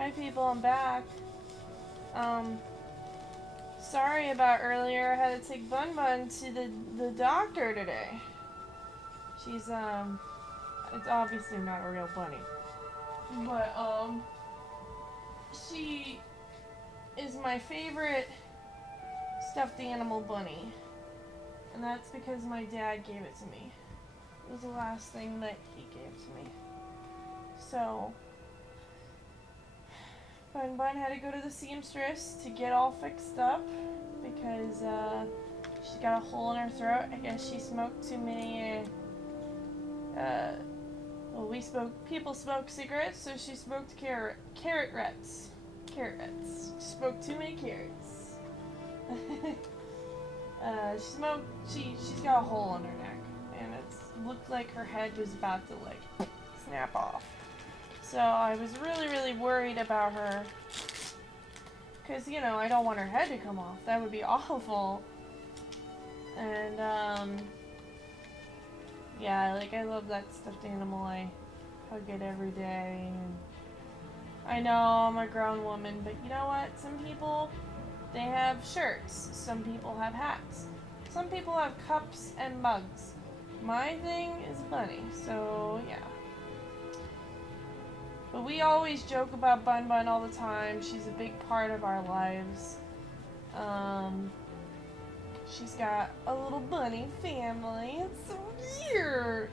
Hi people, I'm back. Sorry about earlier. I had to take Bun Bun to the doctor today. She's, it's obviously not a real bunny. But, she is my favorite stuffed animal bunny. And that's because my dad gave it to me. It was the last thing that he gave to me. So, Bun Bun had to go to the seamstress to get all fixed up because she's got a hole in her throat. I guess she smoked too many. Well, people smoke cigarettes, so she smoked carrot ruts. Carrot ruts. She smoked too many carrots. She's got a hole in her neck, and it looked like her head was about to like snap off. So I was really worried about her, because, you know, I don't want her head to come off. That would be awful. And, yeah, like, I love that stuffed animal. I hug it every day. And I know I'm a grown woman, but you know what? Some people, they have shirts. Some people have hats. Some people have cups and mugs. My thing is a bunny, so yeah. But we always joke about Bun Bun all the time. She's a big part of our lives. She's got a little bunny family. It's so weird.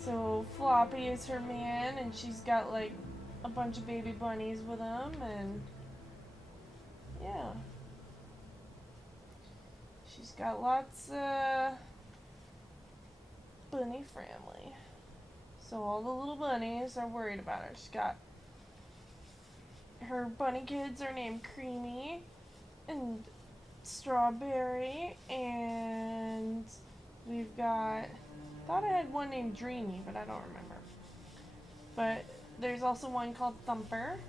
So Floppy is her man, and she's got like a bunch of baby bunnies with him, and yeah. She's got lots of bunny family. So all the little bunnies are worried about her. She's got her bunny kids are named Creamy and Strawberry, and we've got, thought I had one named Dreamy, but I don't remember. But there's also one called Thumper.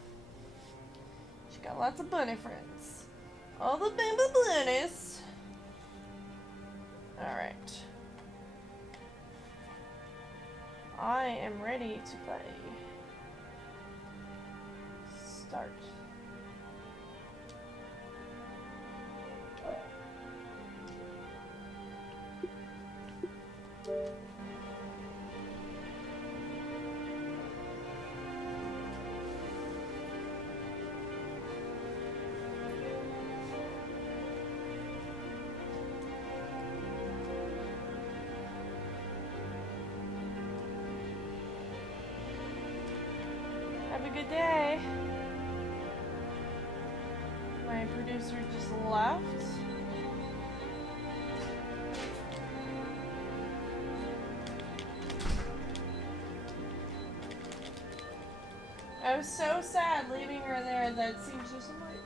She's got lots of bunny friends. All the baby bunnies. Alright. I am ready to play. Start. Have a good day. My producer just left. I was so sad leaving her there that seems just like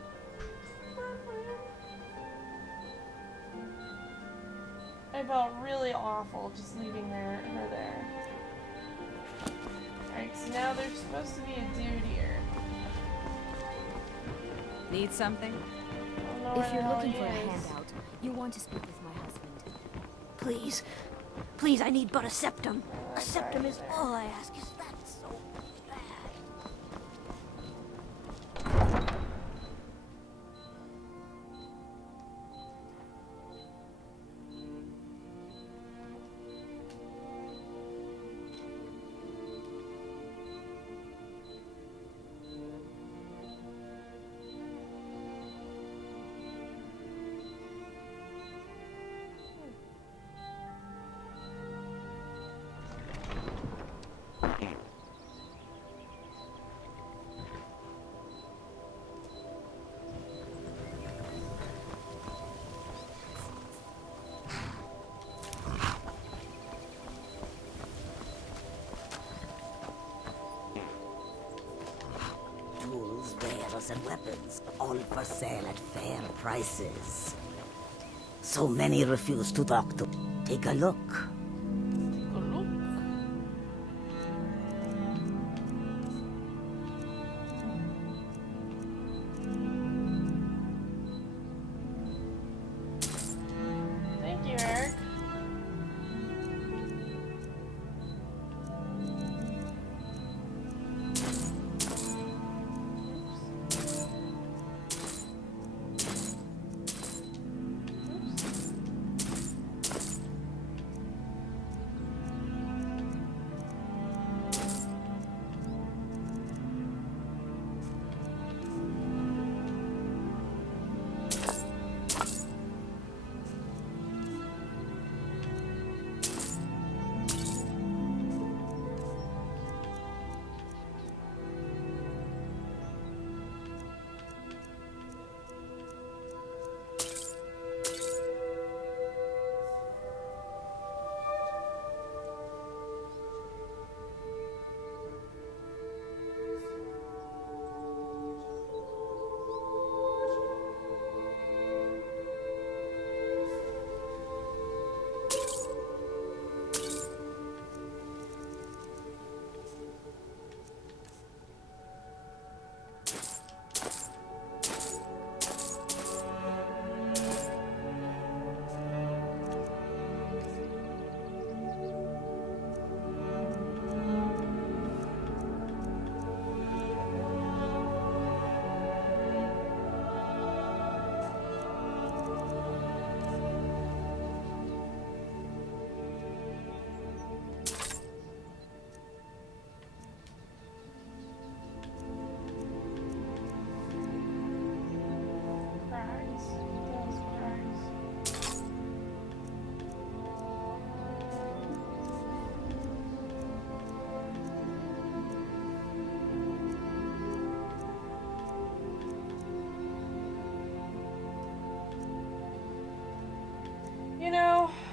I felt really awful just leaving her there. Alright, so now there's supposed to be a dude here. Need something? If you're looking for a handout, you want to speak with my husband. Please. Please, I need but a septum. A septum is all I ask. Is that so bad? Tools, wares, and weapons, all for sale at fair prices. So many refuse to talk to. Take a look. Thank you, Eric.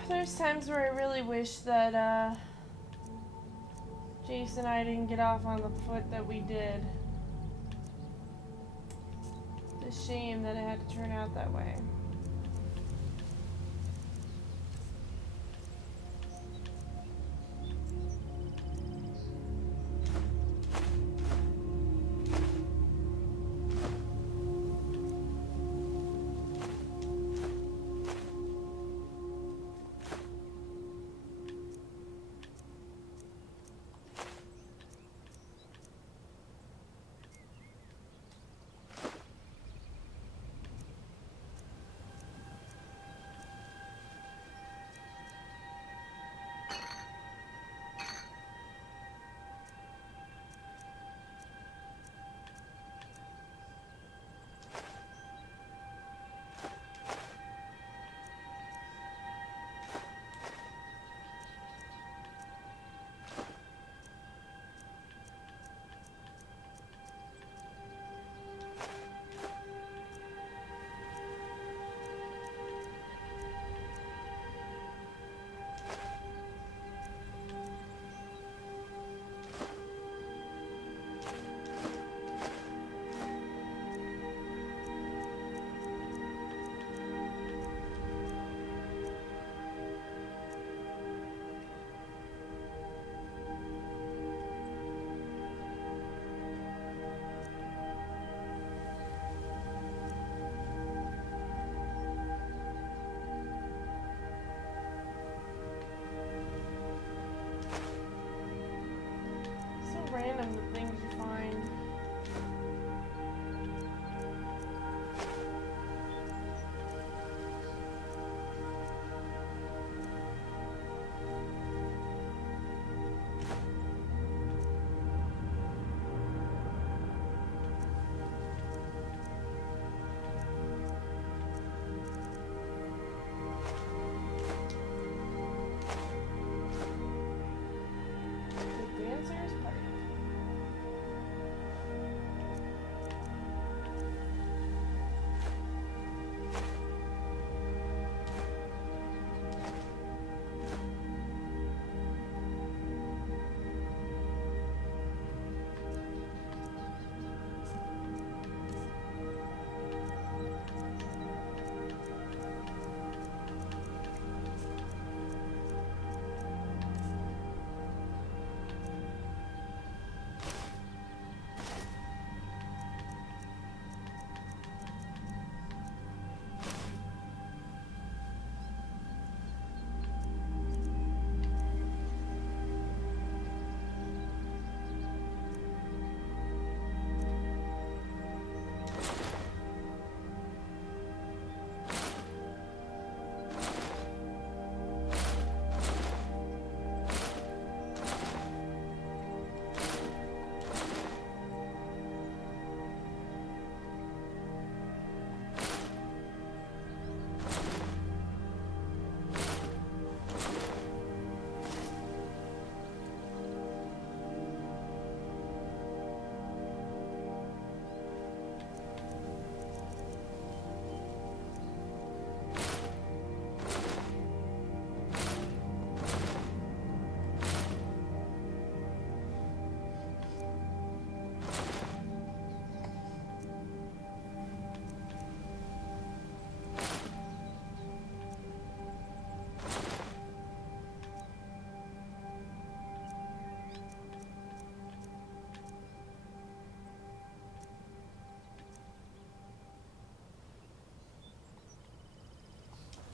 So there's times where I really wish that Jason and I didn't get off on the foot that we did. It's a shame that it had to turn out that way. So random the things you find. The dancer's pipe.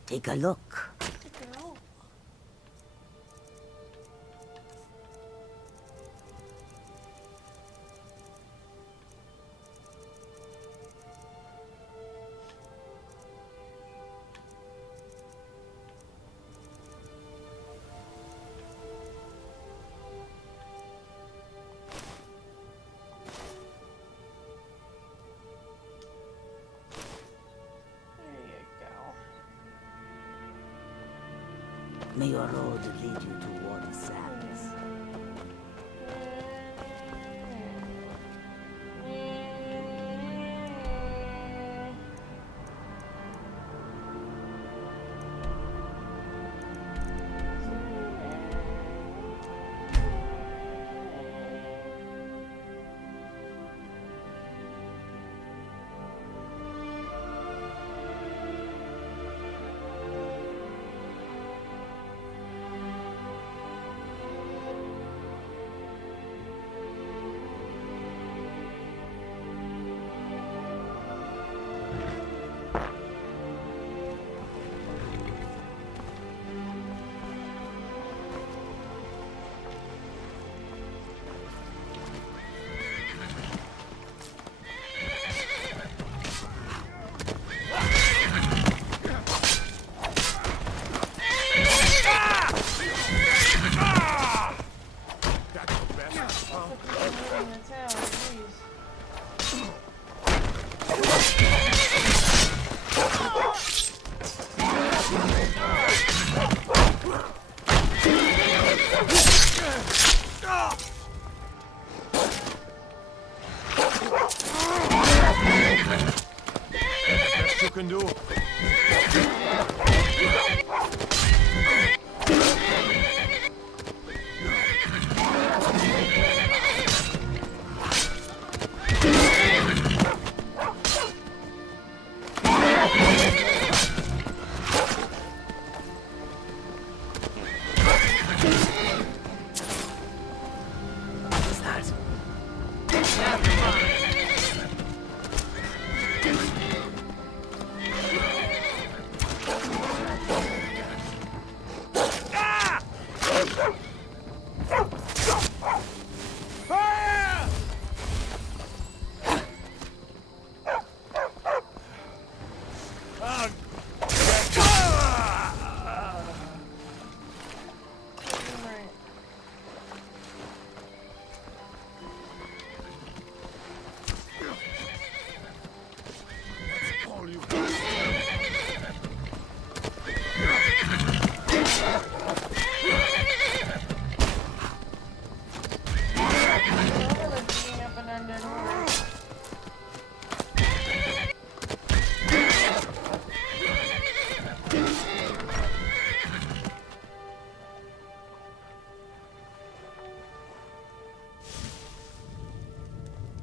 Take a look. Girl. There you go. May your road lead you toward the sands. can do.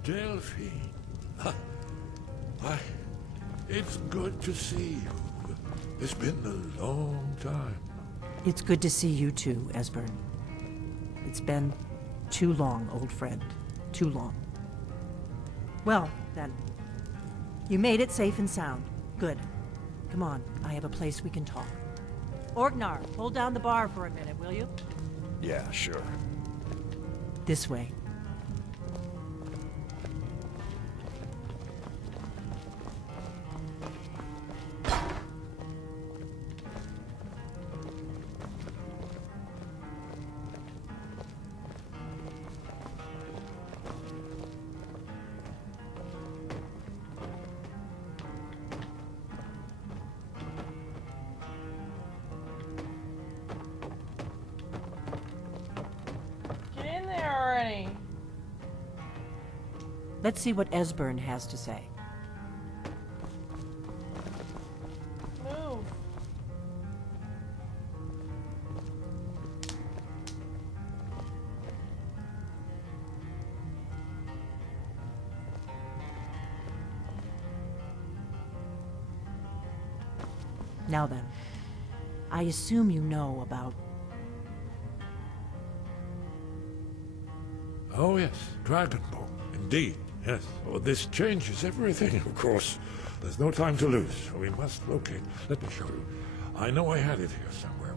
Delphine. Why, it's good to see you. It's been a long time. It's good to see you too, Esbern. It's been too long, old friend. Too long. Well, then. You made it safe and sound. Good. Come on, I have a place we can talk. Orgnar, hold down the bar for a minute, will you? Yeah, sure. This way. Let's see what Esbern has to say. Move. Now then, I assume you know about... Oh yes, Dragonborn. Indeed, yes. Oh, this changes everything, of course. There's no time to lose. We must locate. Let me show you. I know I had it here somewhere.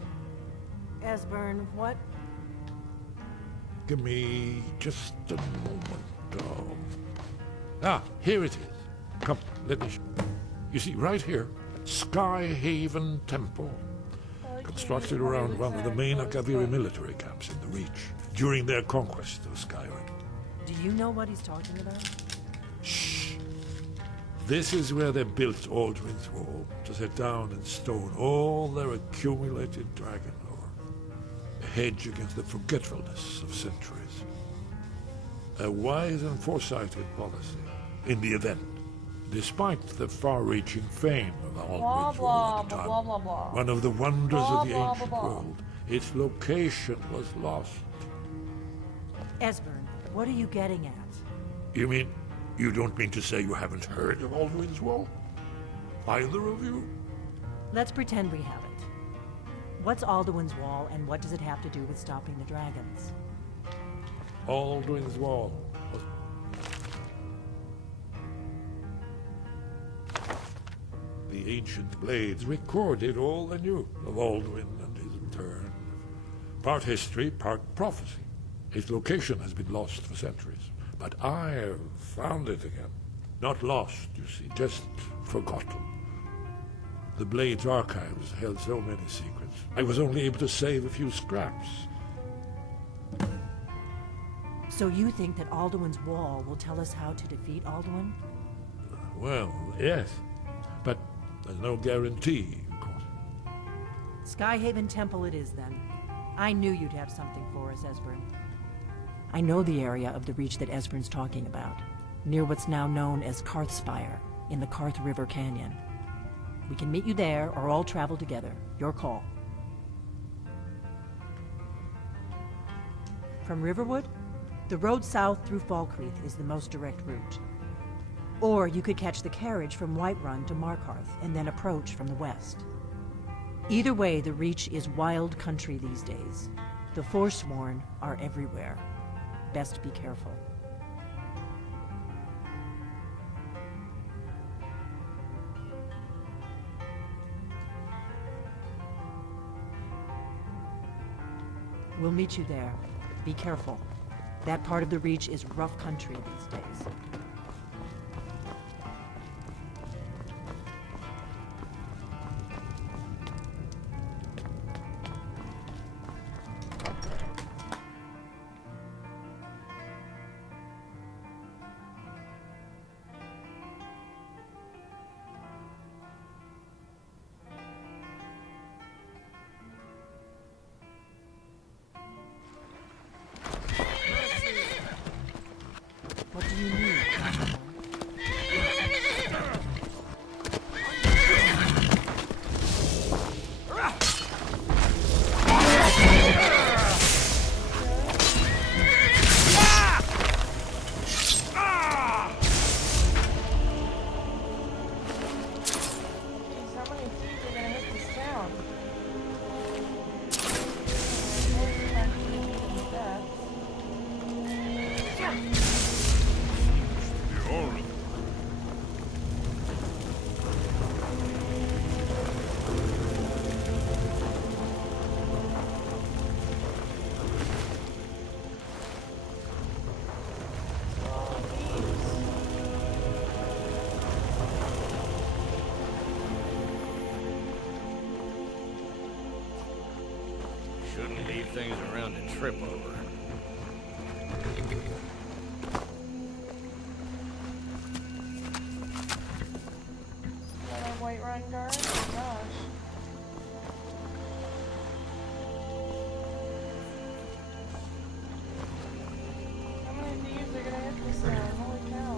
Esbern, what? Give me just a moment. Here it is. Come, let me show you. You see, right here, Skyhaven Temple. Constructed around one of the main Akaviri military camps in the Reach during their conquest of Skyrim. Do you know what he's talking about? Shh. This is where they built Aldrin's Wall, to set down in stone all their accumulated dragon lore. A hedge against the forgetfulness of centuries. A wise and foresighted policy in the event, despite the far-reaching fame of Aldrin's Wall at the time. Blah, blah, blah. One of the wonders of the Blah, blah, ancient blah, blah. world. Its location was lost. Esbern, what are you getting at? You mean, you don't mean to say you haven't heard of Aldrin's Wall? Either of you? Let's pretend we haven't. What's Alduin's Wall, and what does it have to do with stopping the dragons? Aldrin's Wall was... The ancient blades recorded all they knew of Aldwin and his return. Part history, part prophecy. Its location has been lost for centuries, but I have found it again. Not lost, you see, just forgotten. The Blade's archives held so many secrets. I was only able to save a few scraps. So you think that Alduin's Wall will tell us how to defeat Alduin? Well, yes, but there's no guarantee, of course. Skyhaven Temple it is, then. I knew you'd have something for us, Esbern. I know the area of the Reach that Esbern's talking about, near what's now known as Karthspire, in the Karth River Canyon. We can meet you there or all travel together. Your call. From Riverwood, the road south through Falkreath is the most direct route. Or you could catch the carriage from Whiterun to Markarth and then approach from the west. Either way, the Reach is wild country these days. The Forsworn are everywhere. Best be careful. We'll meet you there. Be careful. That part of the Reach is rough country these days. What do you need? Jeez, how many thieves are gonna hit this town? Shouldn't leave things around to trip over. Another Whiterun guard? Oh gosh. How many thieves are gonna hit this town? Holy cow.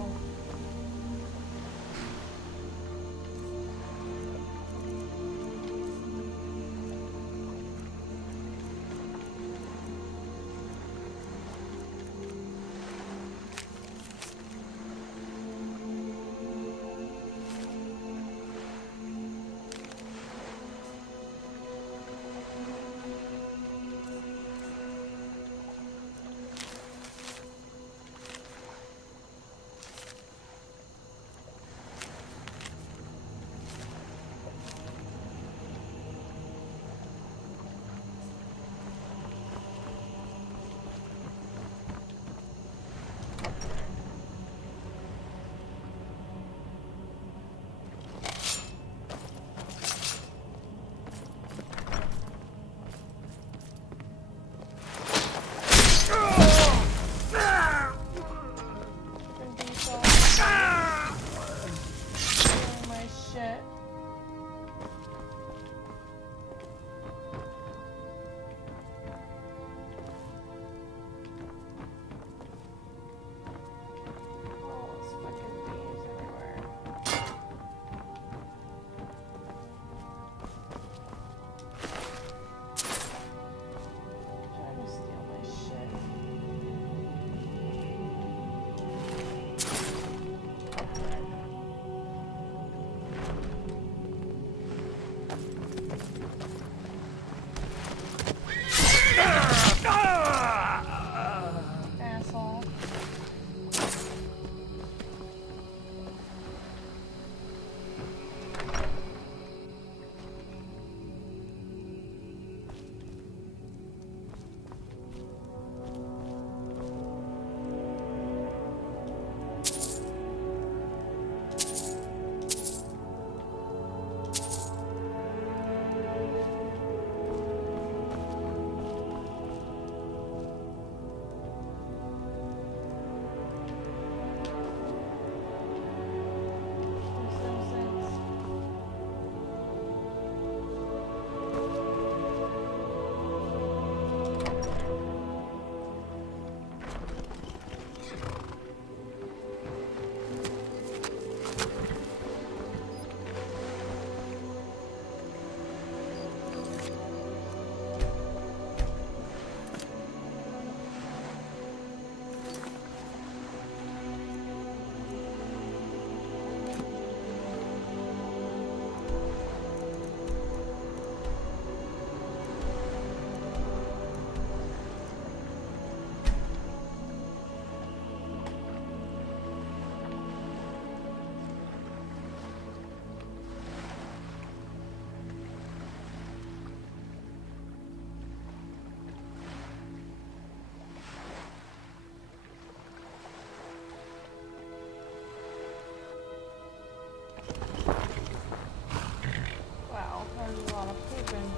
lot of pooping.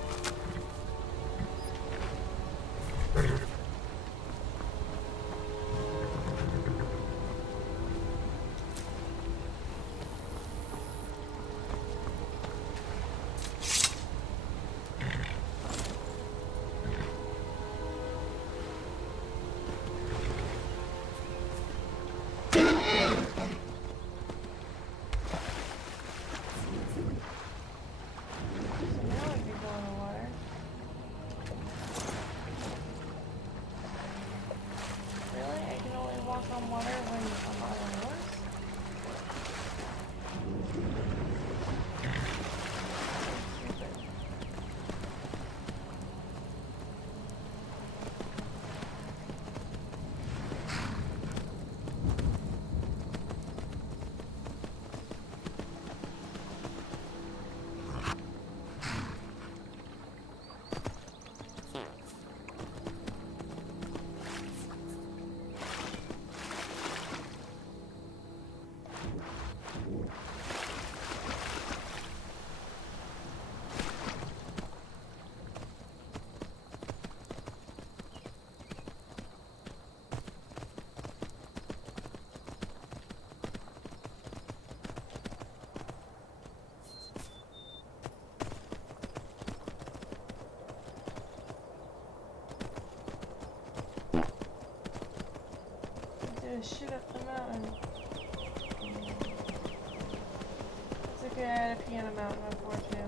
Shoot up the mountain. It's okay, I had a pee on a mountain before too.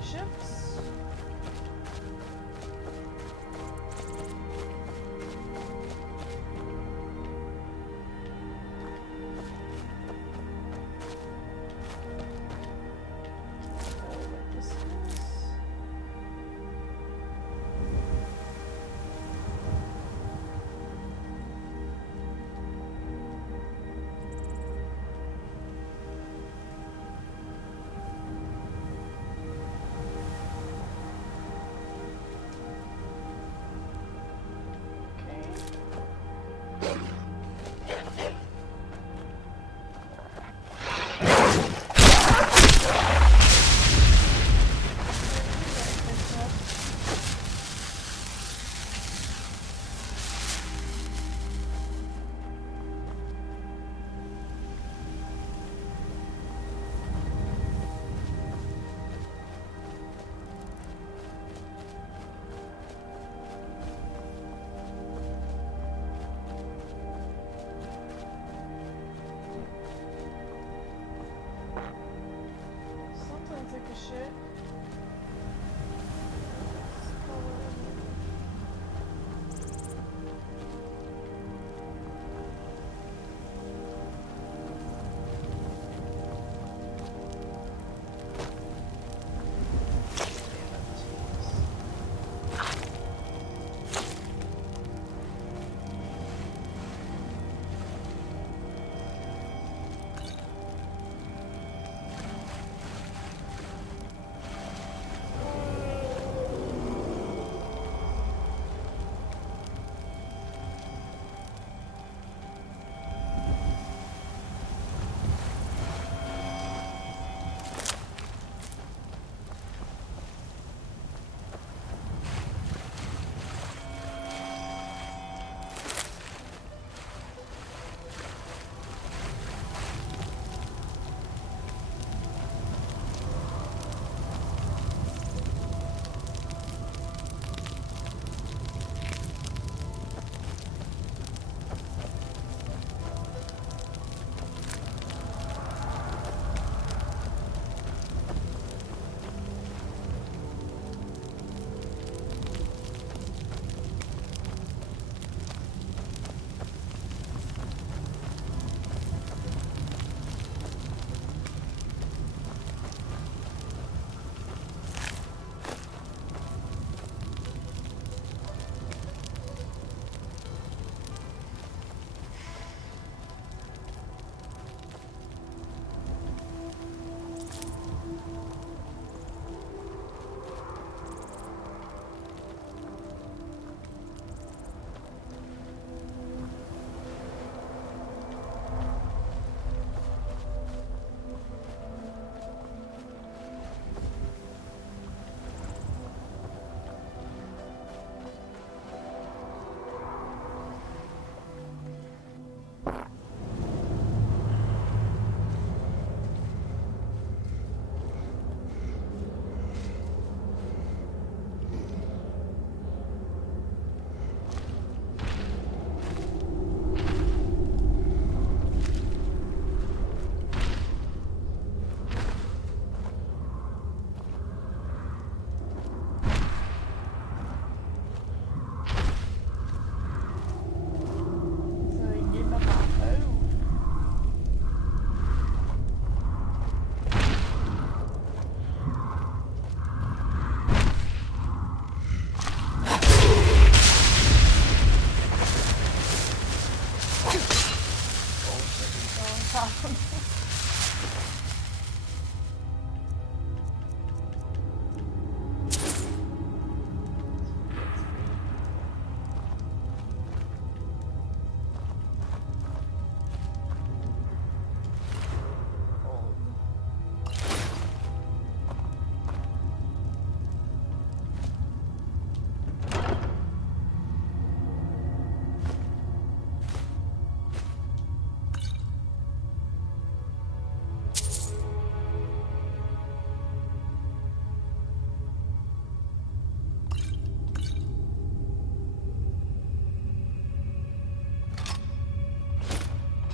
spaceships. Sometimes like a shit.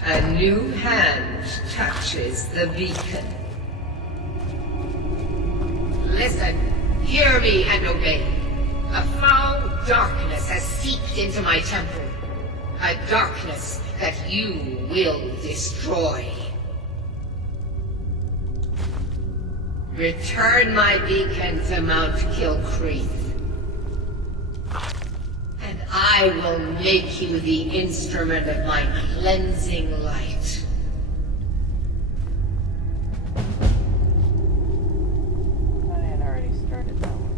A new hand touches the beacon. Listen, hear me and obey. A foul darkness has seeped into my temple. A darkness that you will destroy. Return my beacon to Mount Kilcreath. And I will make you the instrument of my cleansing light. I had already started that one.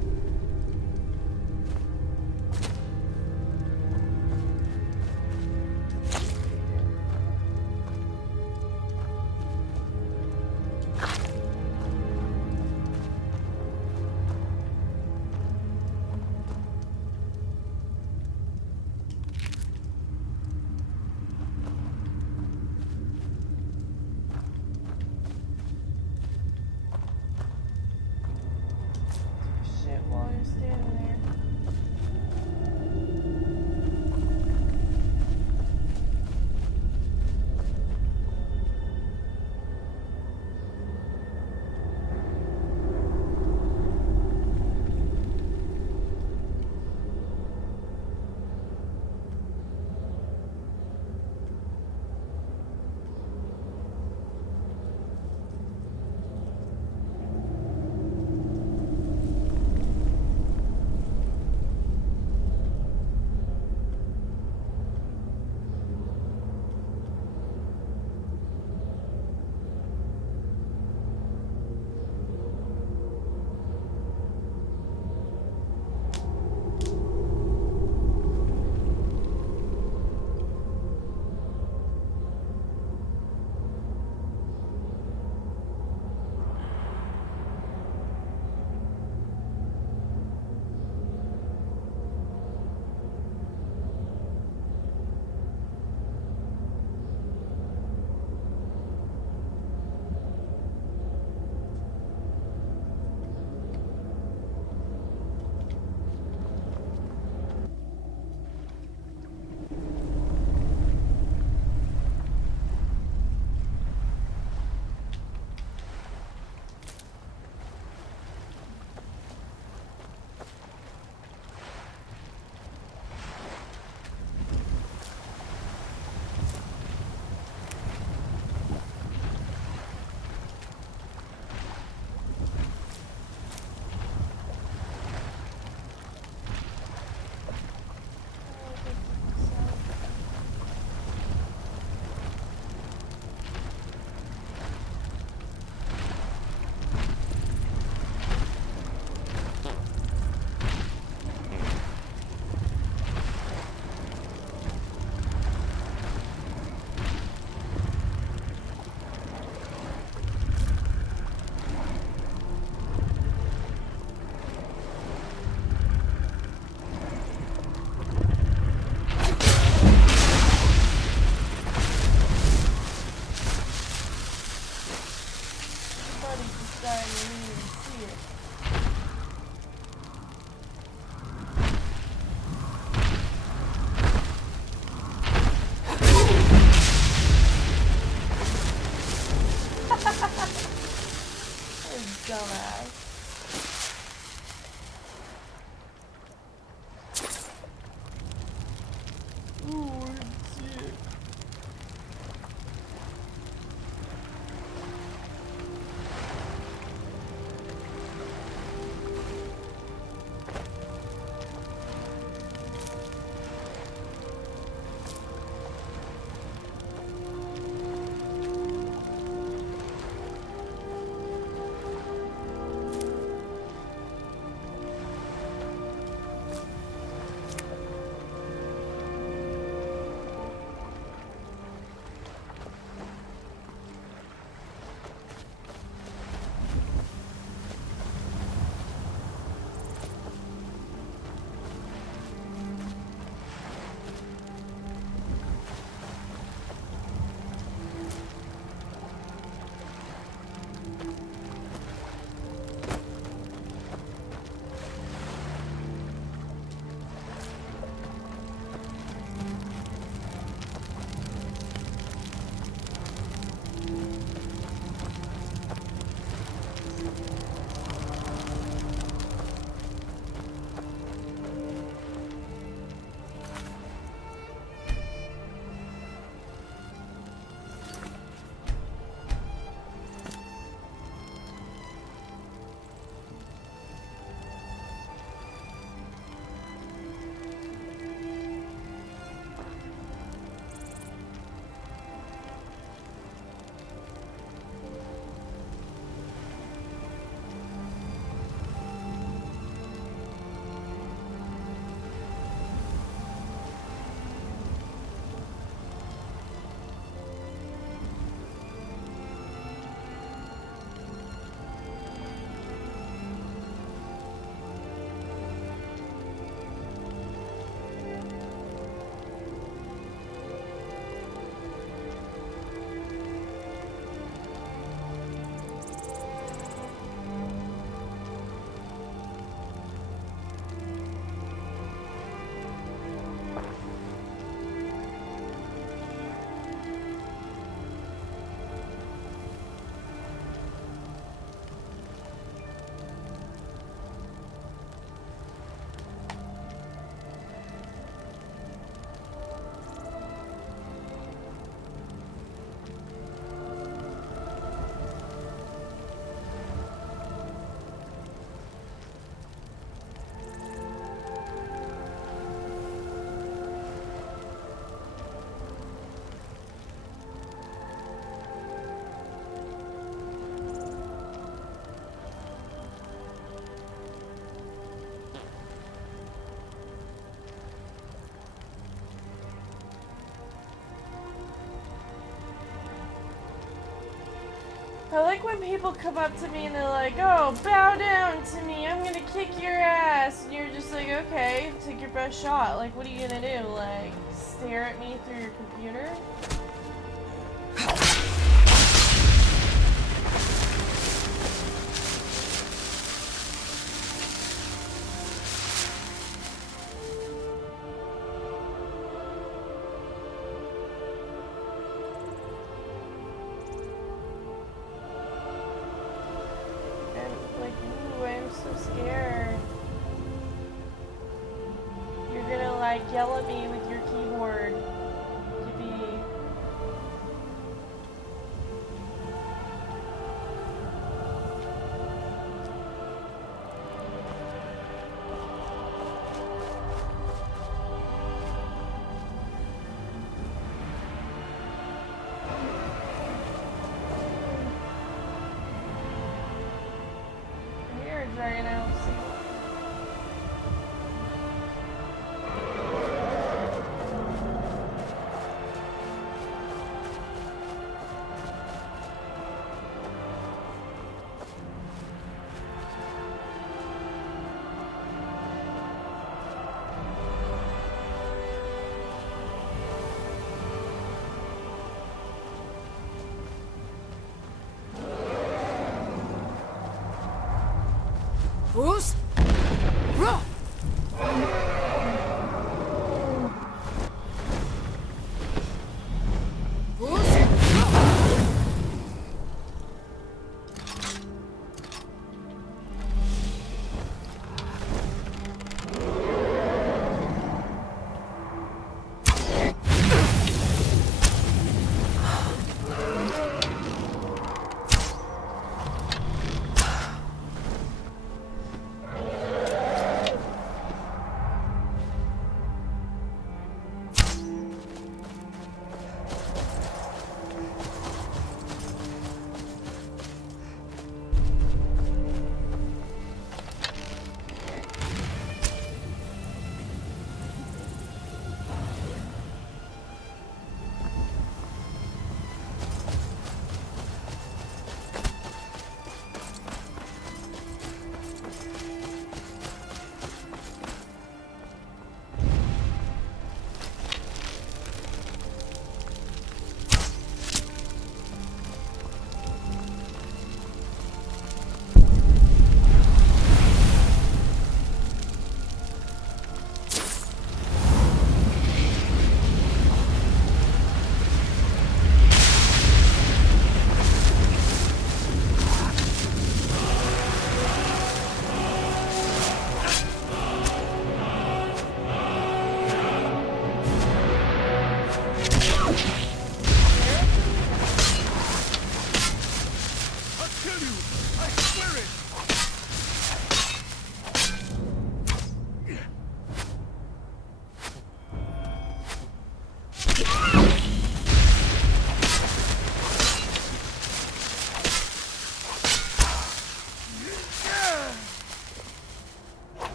I like when people come up to me and they're like, oh, bow down to me, I'm gonna kick your ass. And you're just like, okay, take your best shot. Like, what are you gonna do? Like, stare at me through your computer? Yell at me with your keyboard. Yippee. You're a dragon, I don't see one. Bruce?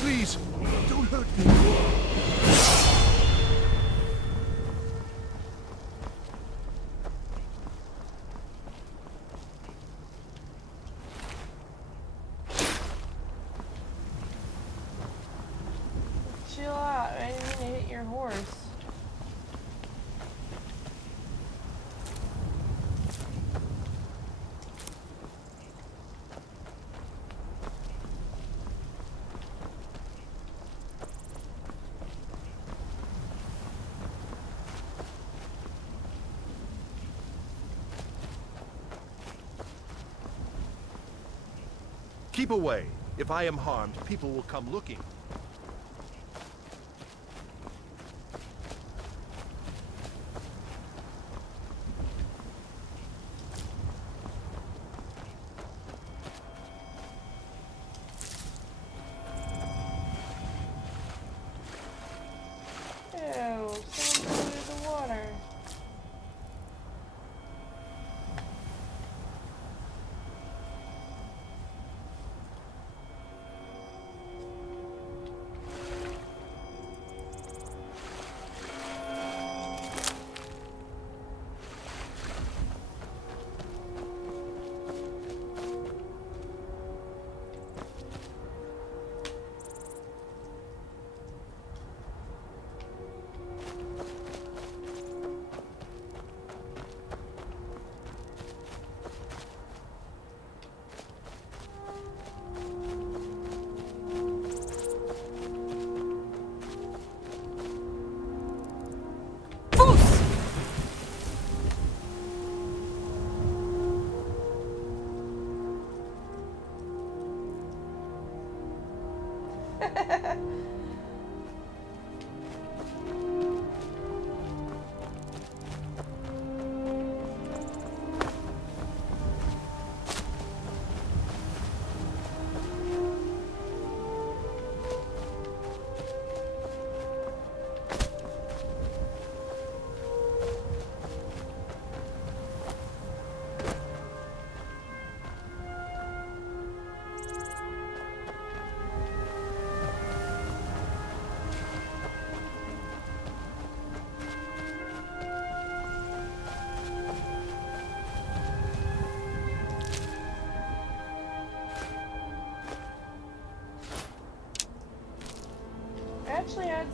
Please, don't hurt me. Chill out, I didn't mean to hit your horse. Keep away. If I am harmed, people will come looking.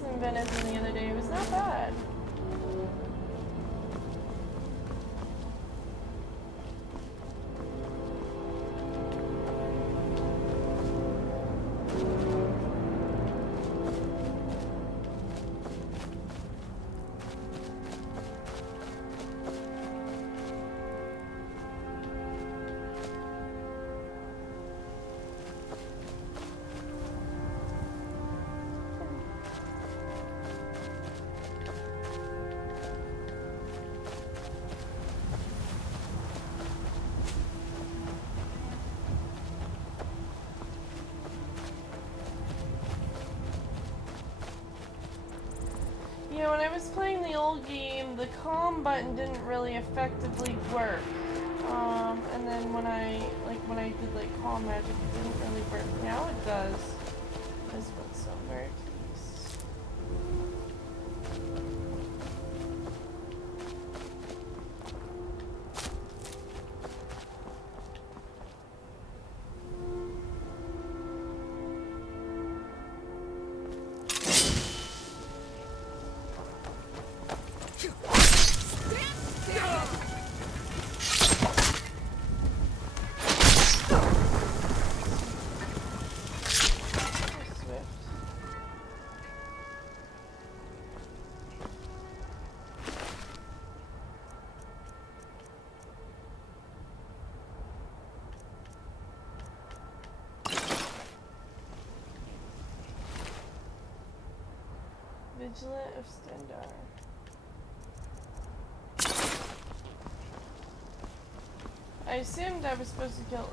in Venice the other day. It was not bad. Yeah, when I was playing the old game, the calm button didn't really effectively work. And then when I did like calm magic, it didn't really work. Now it does. This one's so very pleased. Vigilant of Stendar. I assumed I was supposed to kill him.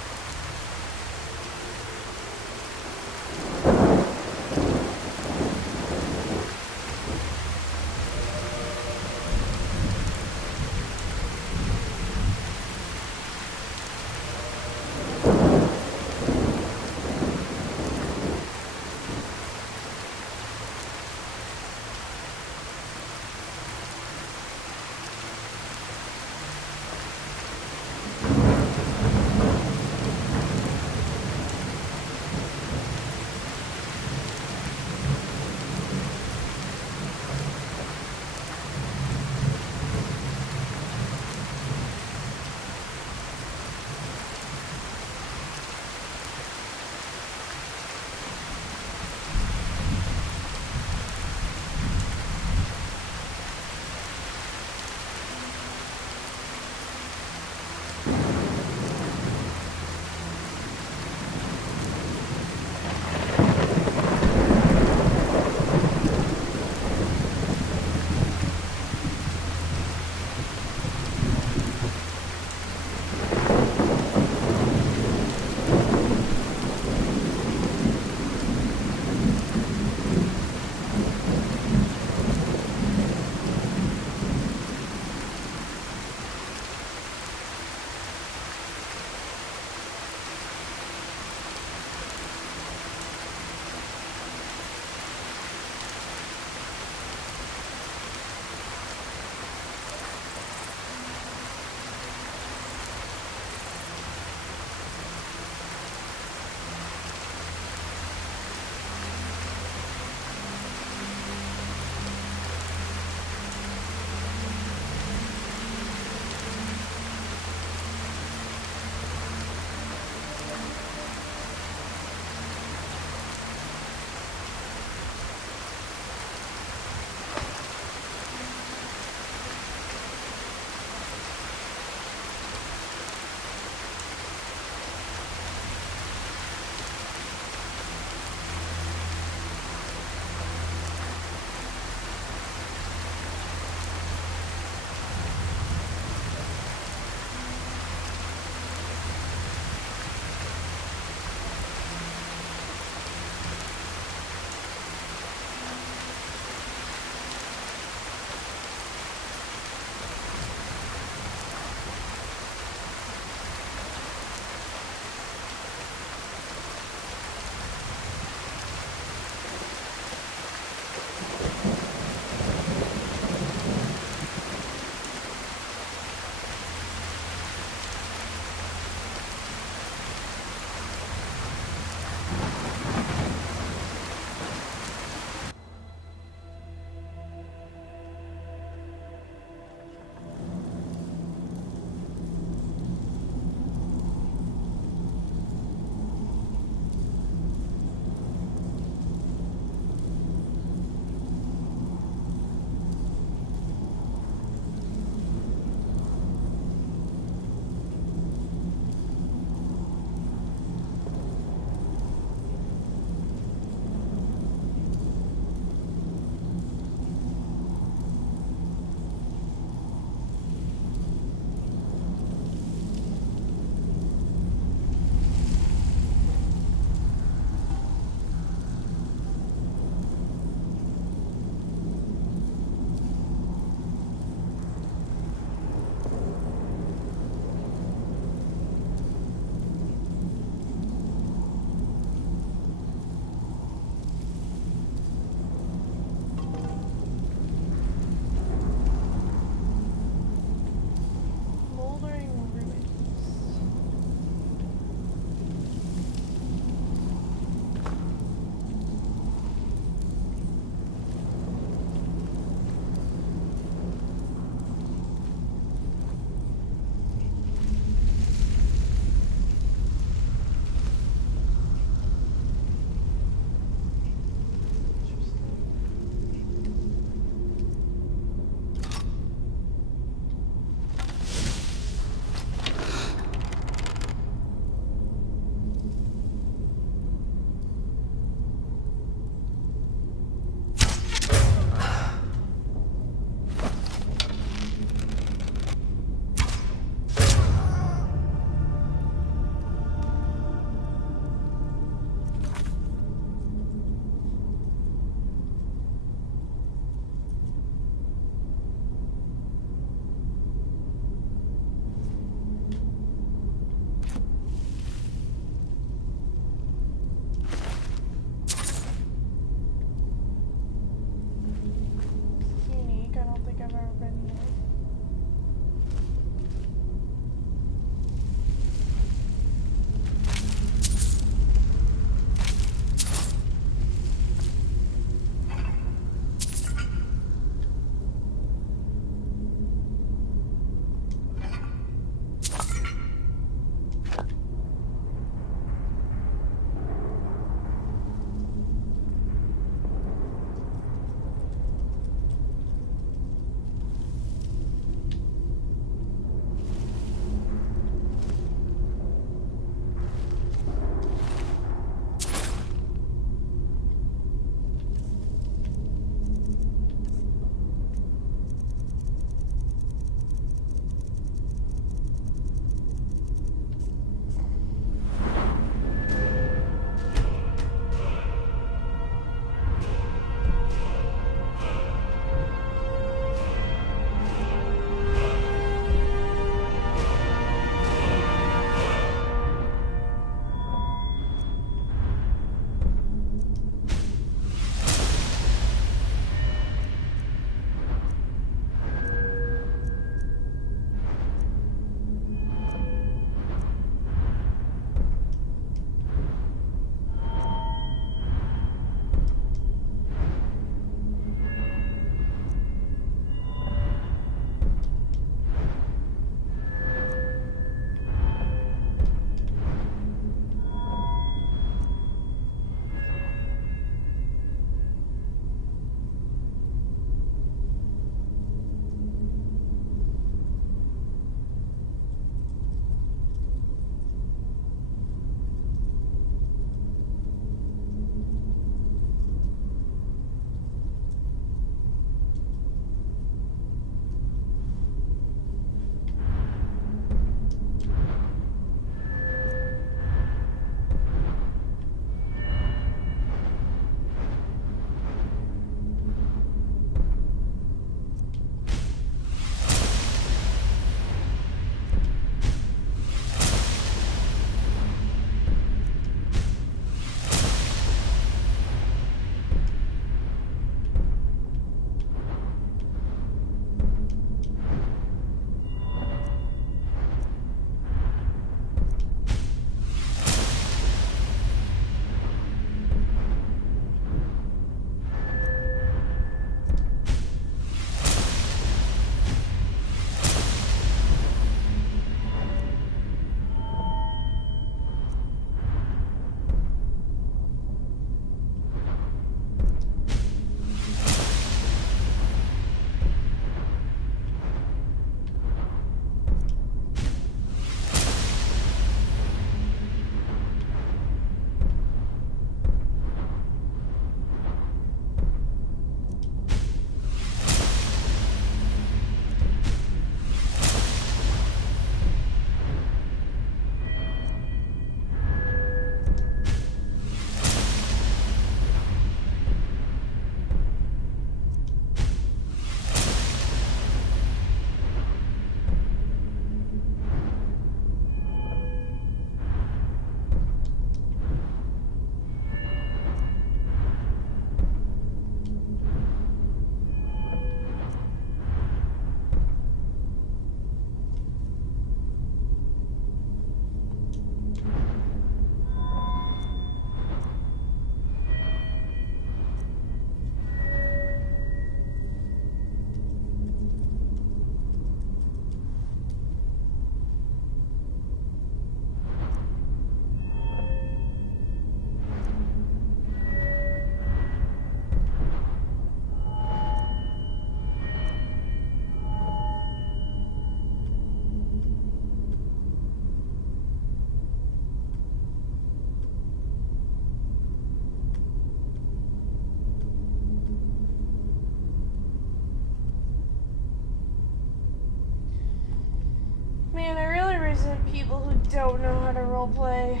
people who don't know how to roleplay.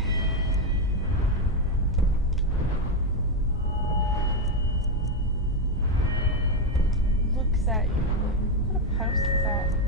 Looks at you. What kind of house is that?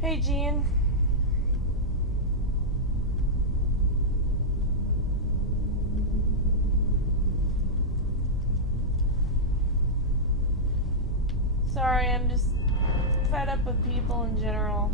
Hey, Jean. Sorry, I'm just fed up with people in general.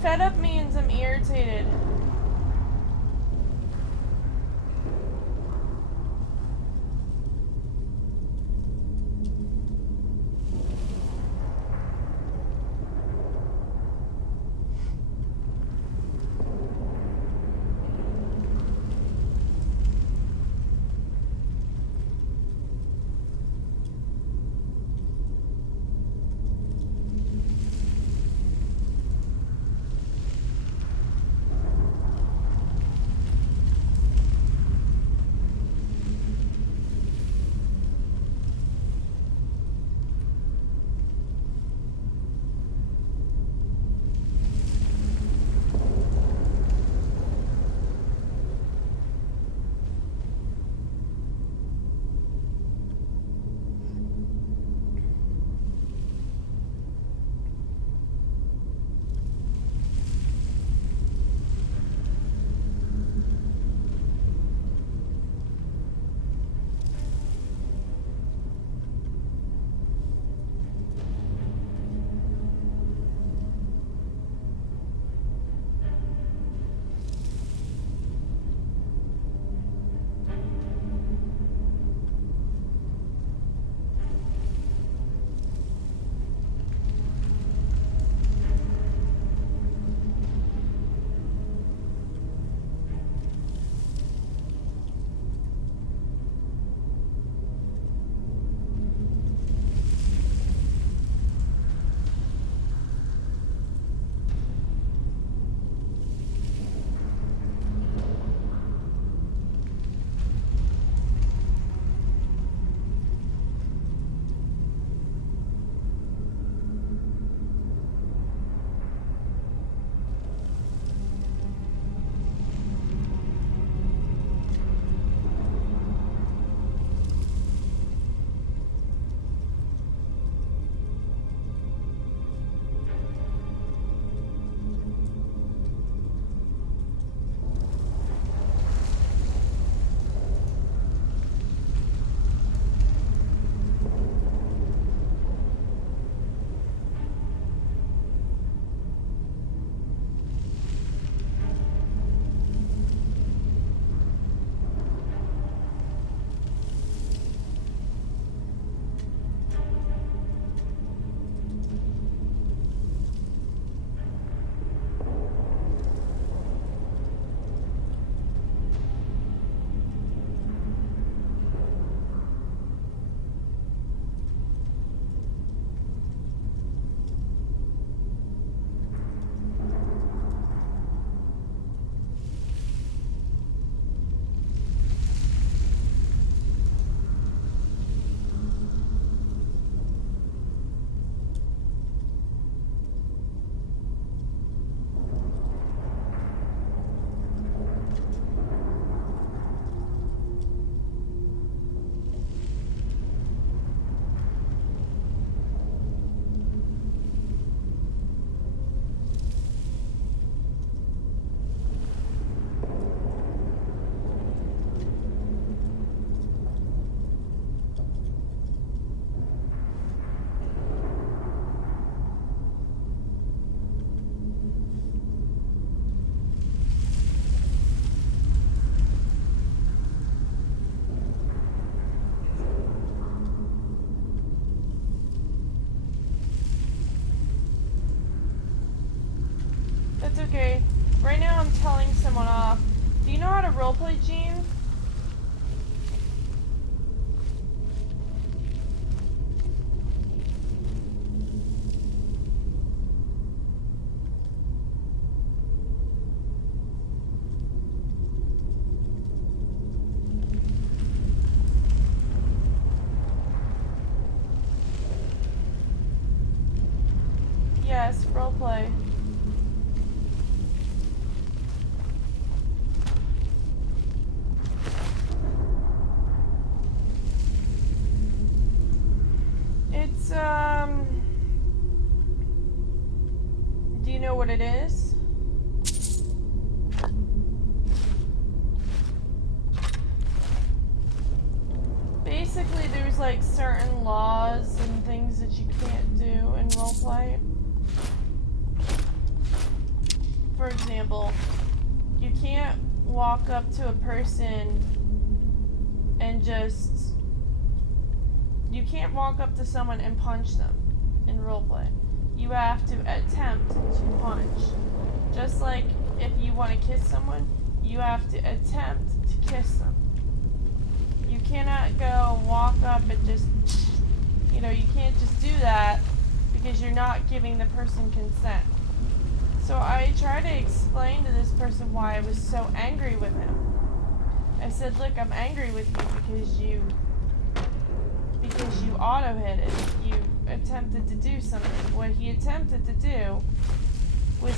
Fed up means I'm irritated. That's okay. Right now I'm telling someone off. Do you know how to roleplay, Gene? Yes, roleplay. It's, do you know what it is? Basically, there's like certain laws and things that you can't do in roleplay. For example, you can't walk up to a person and just... You can't walk up to someone and punch them in roleplay. You have to attempt to punch. Just like if you want to kiss someone, you have to attempt to kiss them. You cannot go walk up and just, you know, you can't just do that because you're not giving the person consent. So I tried to explain to this person why I was so angry with him. I said, look, I'm angry with you because you auto-hit it. You attempted to do something. What he attempted to do was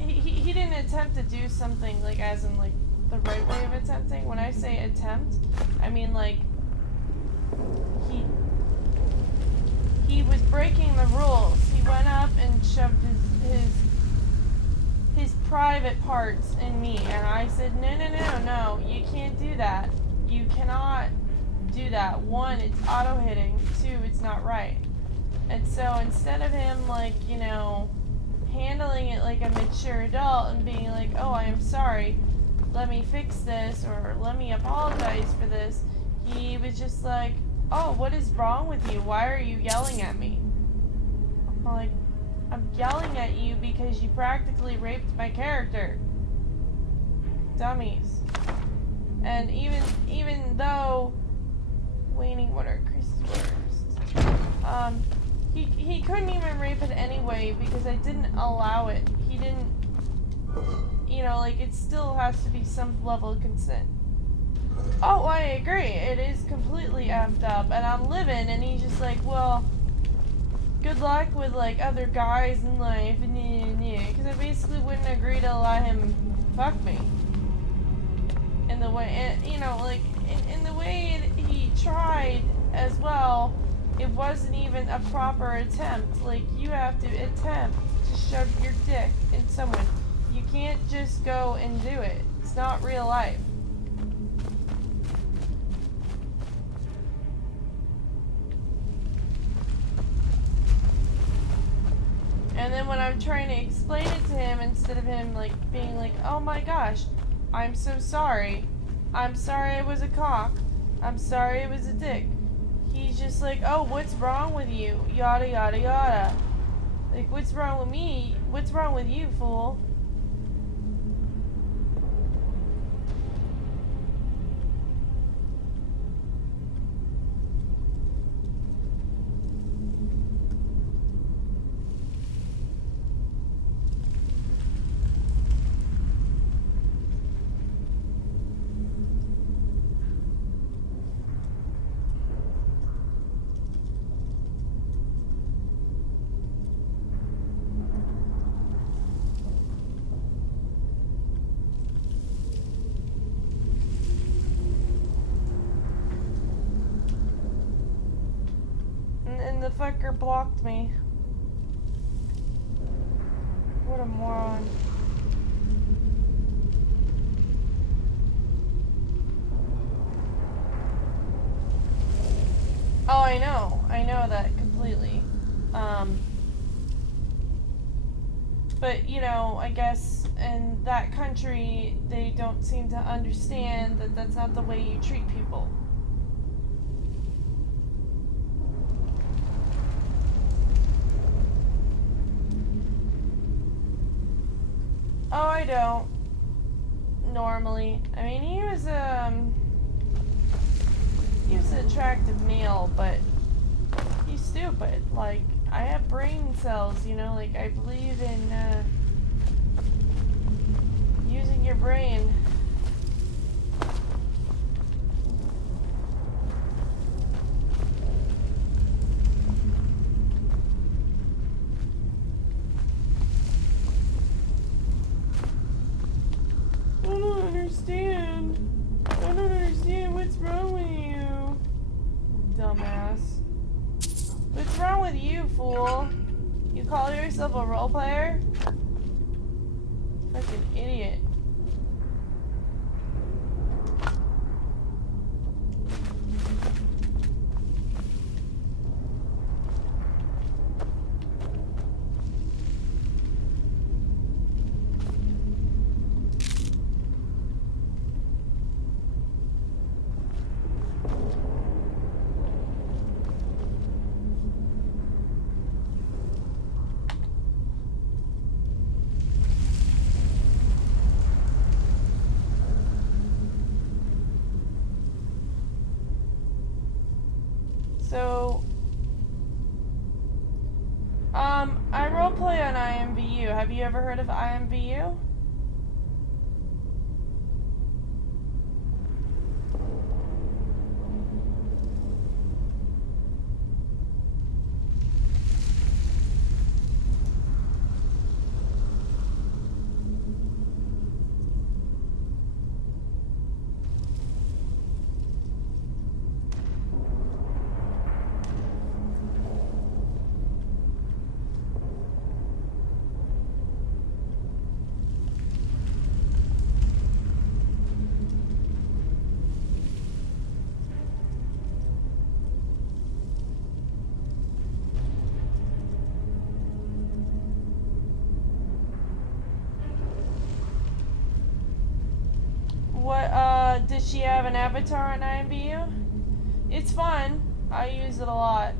he didn't attempt to do something like as in like the right way of attempting. When I say attempt, I mean like he was breaking the rules. He went up and shoved his private parts in me, and I said, no, you can't do that. You cannot do that. One, it's auto-hitting. Two, it's not right. And so instead of him, like, you know, handling it like a mature adult and being like, oh, I am sorry, let me fix this, or let me apologize for this, he was just like, oh, what is wrong with you? Why are you yelling at me? I'm like, I'm yelling at you because you practically raped my character. Dummies. And even though waning water increases water, he couldn't even rape it anyway because I didn't allow it. He didn't, you know, like, it still has to be some level of consent. Oh, I agree. It is completely effed up, and I'm living, and he's just like, well, good luck with, like, other guys in life, because I basically wouldn't agree to let him fuck me. In the way, and, you know, like, in the way he tried as well, it wasn't even a proper attempt. Like, you have to attempt to shove your dick in someone. You can't just go and do it. It's not real life. And then when I'm trying to explain it to him, instead of him, like, being like, oh my gosh, I'm so sorry. I'm sorry I was a cock. I'm sorry I was a dick. He's just like, oh, what's wrong with you? Yada, yada, yada. Like, what's wrong with me? What's wrong with you, fool? And the fucker blocked me. What a moron. Oh, I know that completely. But, you know, I guess in that country, they don't seem to understand that that's not the way you treat people. Oh, I don't. Normally. I mean, he was an attractive male, but he's stupid. Like, I have brain cells, you know, like, I believe in, using your brain. I don't understand. I don't understand what's wrong with you. Dumbass. What's wrong with you, fool? You call yourself a role player? Fucking idiot. So, I roleplay on IMVU. Have you ever heard of IMVU? Does she have an avatar on IMVU? It's fun. I use it a lot.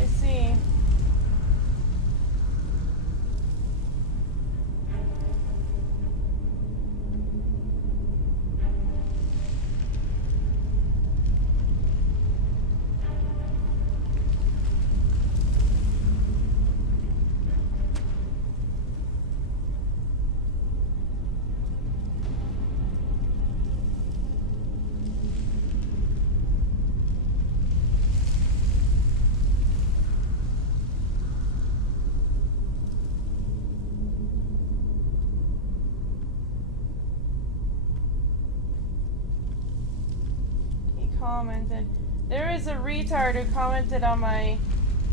I see. Commented. There is a retard who commented on my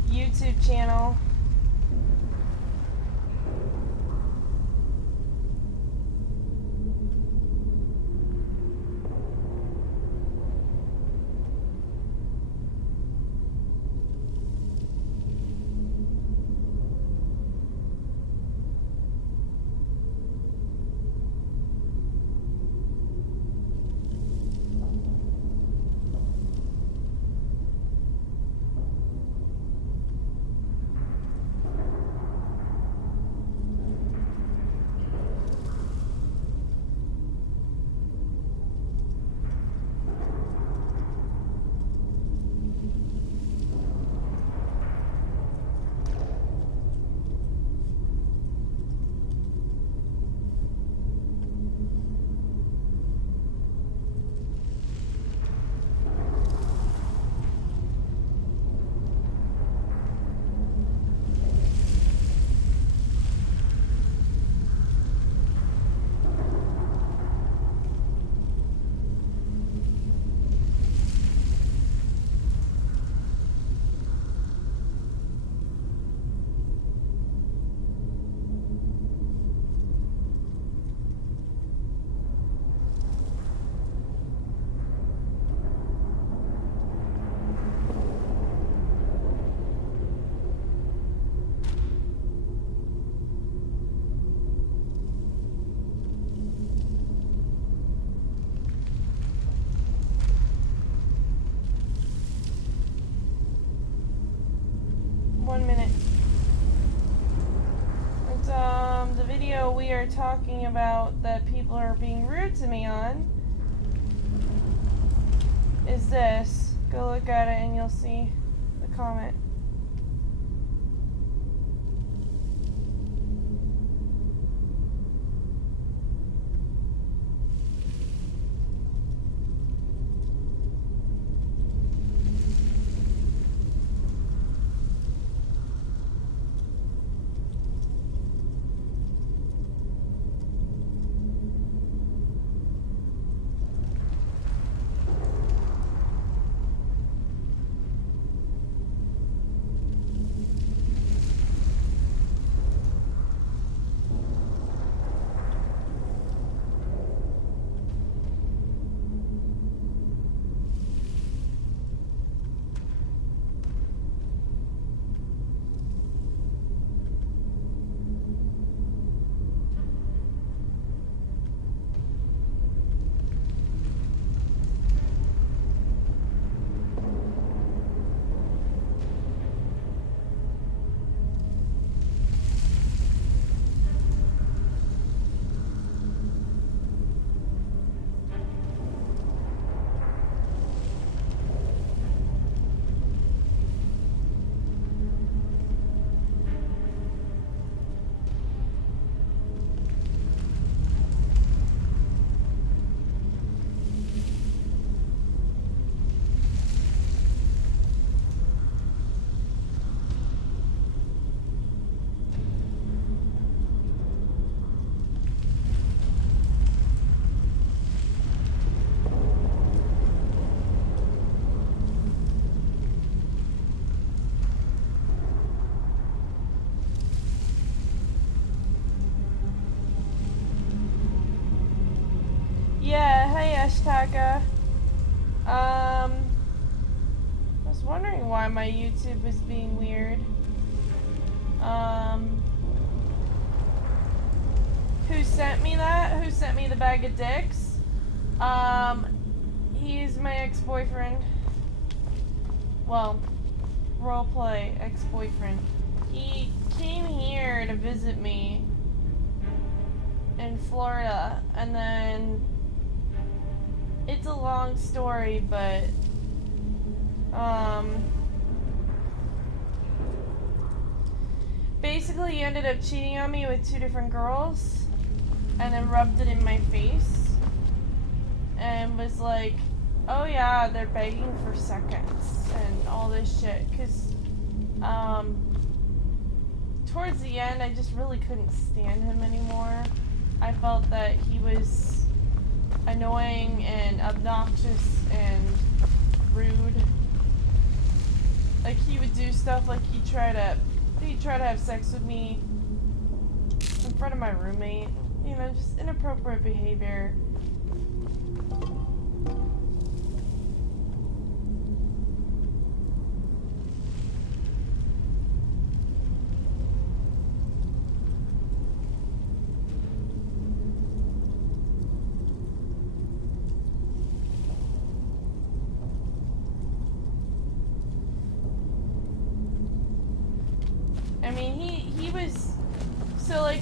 YouTube channel. we are talking about that people are being rude to me on is this. Go look at it and you'll see the comment. Yeah, hey Ashtaka. I was wondering why my YouTube was being weird. Who sent me that? Who sent me the bag of dicks? He's my ex-boyfriend. Well, roleplay ex-boyfriend. He came here to visit me in Florida, and then it's a long story, but basically he ended up cheating on me with 2 different girls and then rubbed it in my face and was like, oh yeah, they're begging for seconds and all this shit, because towards the end I just really couldn't stand him anymore. I felt that he was annoying and obnoxious and rude. Like, he would do stuff like he'd try to have sex with me in front of my roommate. You know, just inappropriate behavior. I mean, he was, so like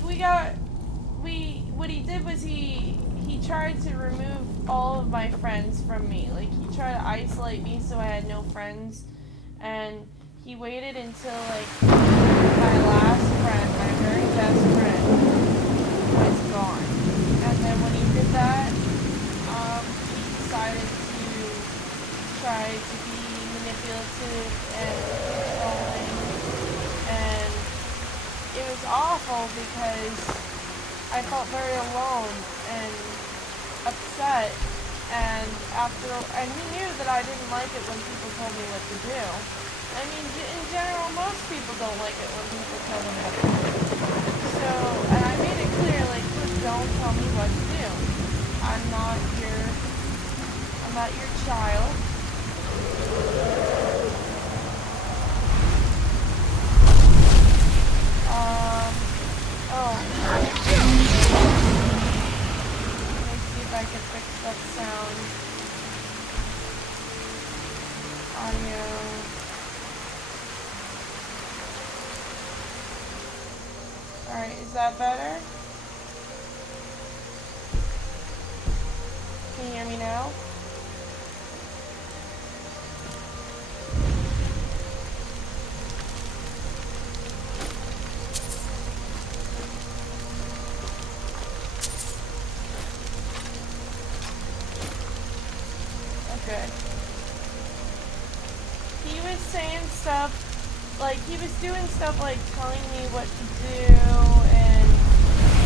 what he did was he tried to remove all of my friends from me. Like, he tried to isolate me so I had no friends, and he waited until like my last friend, my very best friend, was gone. And then when he did that, he decided to try to be manipulative and controlling. And it was awful because I felt very alone and upset, and he knew that I didn't like it when people told me what to do. I mean, in general, most people don't like it when people tell them what to do. So, and I made it clear, like, please don't tell me what to do. I'm not your child. Let me see if I can fix that sound. Audio. Alright, is that better? Can you hear me now? Okay. He was saying stuff, like, he was doing stuff like telling me what to do and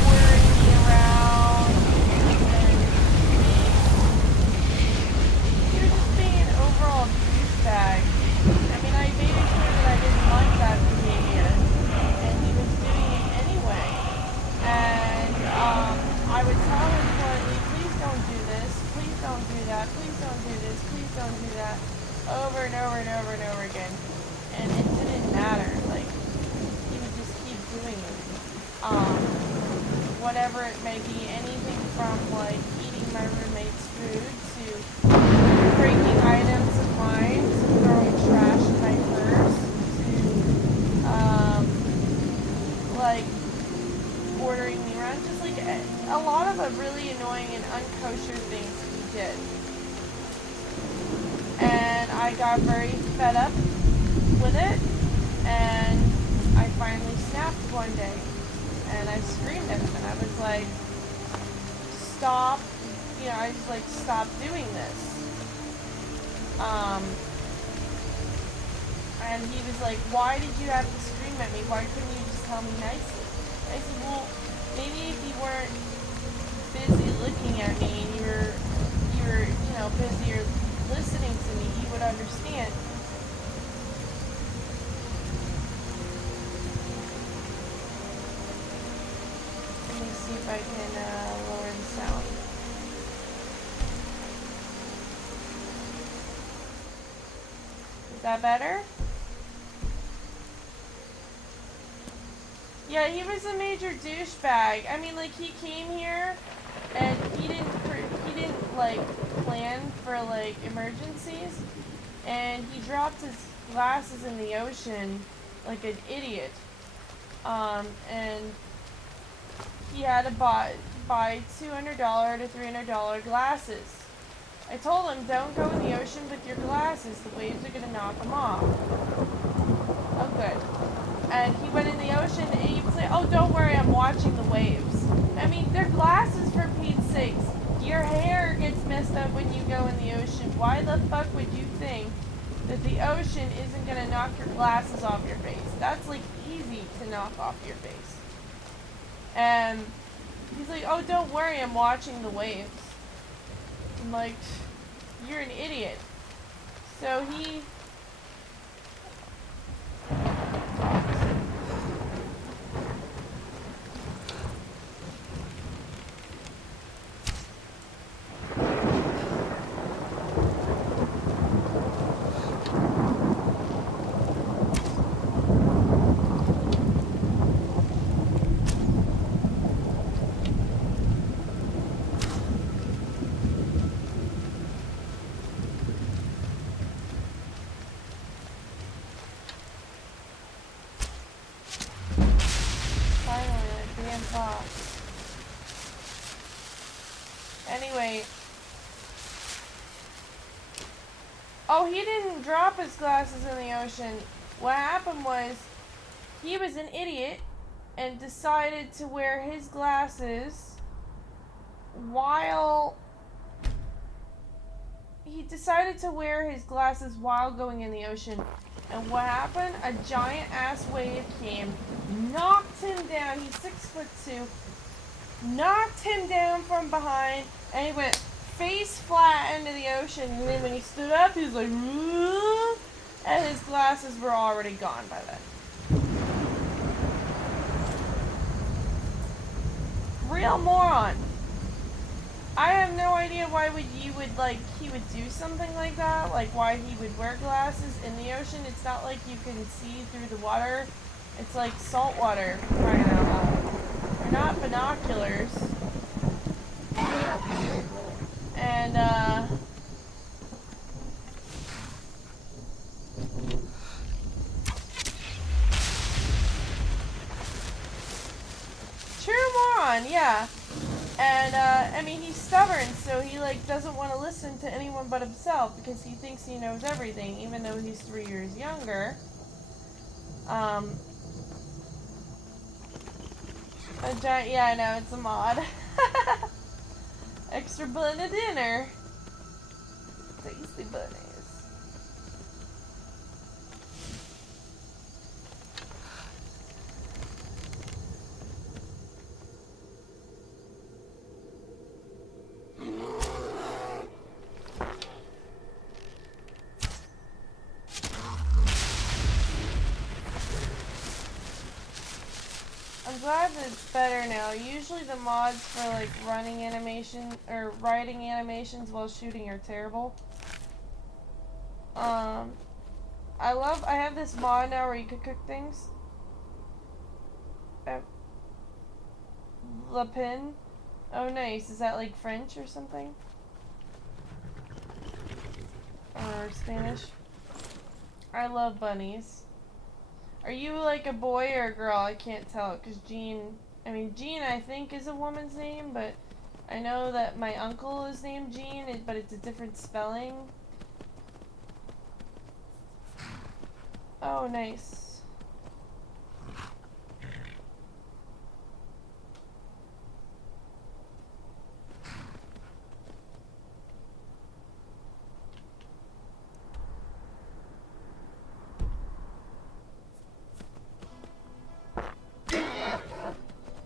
ordering me around, and he was just being an overall douchebag. I mean, I made it clear that I didn't like that behavior, and he was doing it anyway. And I would tell him politely, please don't do this, please don't do that, please don't do this, please don't do that, over and over and over and over again. And it didn't matter, like, he would just keep doing it. Whatever it may be, anything from, like, eating my roommate's food, to breaking items of mine, to throwing trash in my purse, to, like, ordering me around, just, like, a lot of really annoying and unkosher things he did. And I got very fed up with it, and I finally snapped one day, and I screamed at him, and I was like, stop, you know, I was like, stop doing this. And he was like, why did you have to scream at me? Why couldn't you just tell me nicely? I said, well, maybe if you weren't busy looking at me, and you were, you know, busier listening to me, you would understand. Let me see if I can lower the sound. Is that better? Yeah, he was a major douchebag. I mean, like, he came here and he didn't like plan for like emergencies, and he dropped his glasses in the ocean like an idiot. And he had to buy $200 to $300 glasses. I told him, don't go in the ocean with your glasses. The waves are gonna knock them off. Oh, good. And he went in the ocean, and he would say, oh, don't worry, I'm watching the waves. I mean, they're glasses, for Pete's sakes. Your hair gets messed up when you go in the ocean. Why the fuck would you think that the ocean isn't gonna knock your glasses off your face? That's, like, easy to knock off your face. And he's like, oh, don't worry, I'm watching the waves. I'm like, you're an idiot. So he... Anyway. Oh, he didn't drop his glasses in the ocean. What happened was, he was an idiot and decided to wear his glasses while... He decided to wear his glasses while going in the ocean. And what happened? A giant ass wave came, knocked him down. He's 6'2", knocked him down from behind, and he went face flat into the ocean. And then when he stood up, he was like, "Whoa," and his glasses were already gone by then. Real moron. I have no idea why he would do something like that, like why he would wear glasses in the ocean. It's not like you can see through the water. It's like salt water, for crying out loud. They're not binoculars. And, true moron, yeah. And, I mean, he's stubborn, so he, like, doesn't want to listen to anyone but himself because he thinks he knows everything, even though he's 3 years younger. A giant, yeah, I know, it's a mod. Extra blended dinner. Tasty bunnies. I'm glad that it's better now. Usually the mods for like running animation or writing animations while shooting are terrible. I have this mod now where you could cook things. Le Pen. Oh nice. Is that like French or something? Or Spanish? I love bunnies. Are you like a boy or a girl? I can't tell because Jean I think is a woman's name, but I know that my uncle is named Jean, but it's a different spelling. Oh, nice.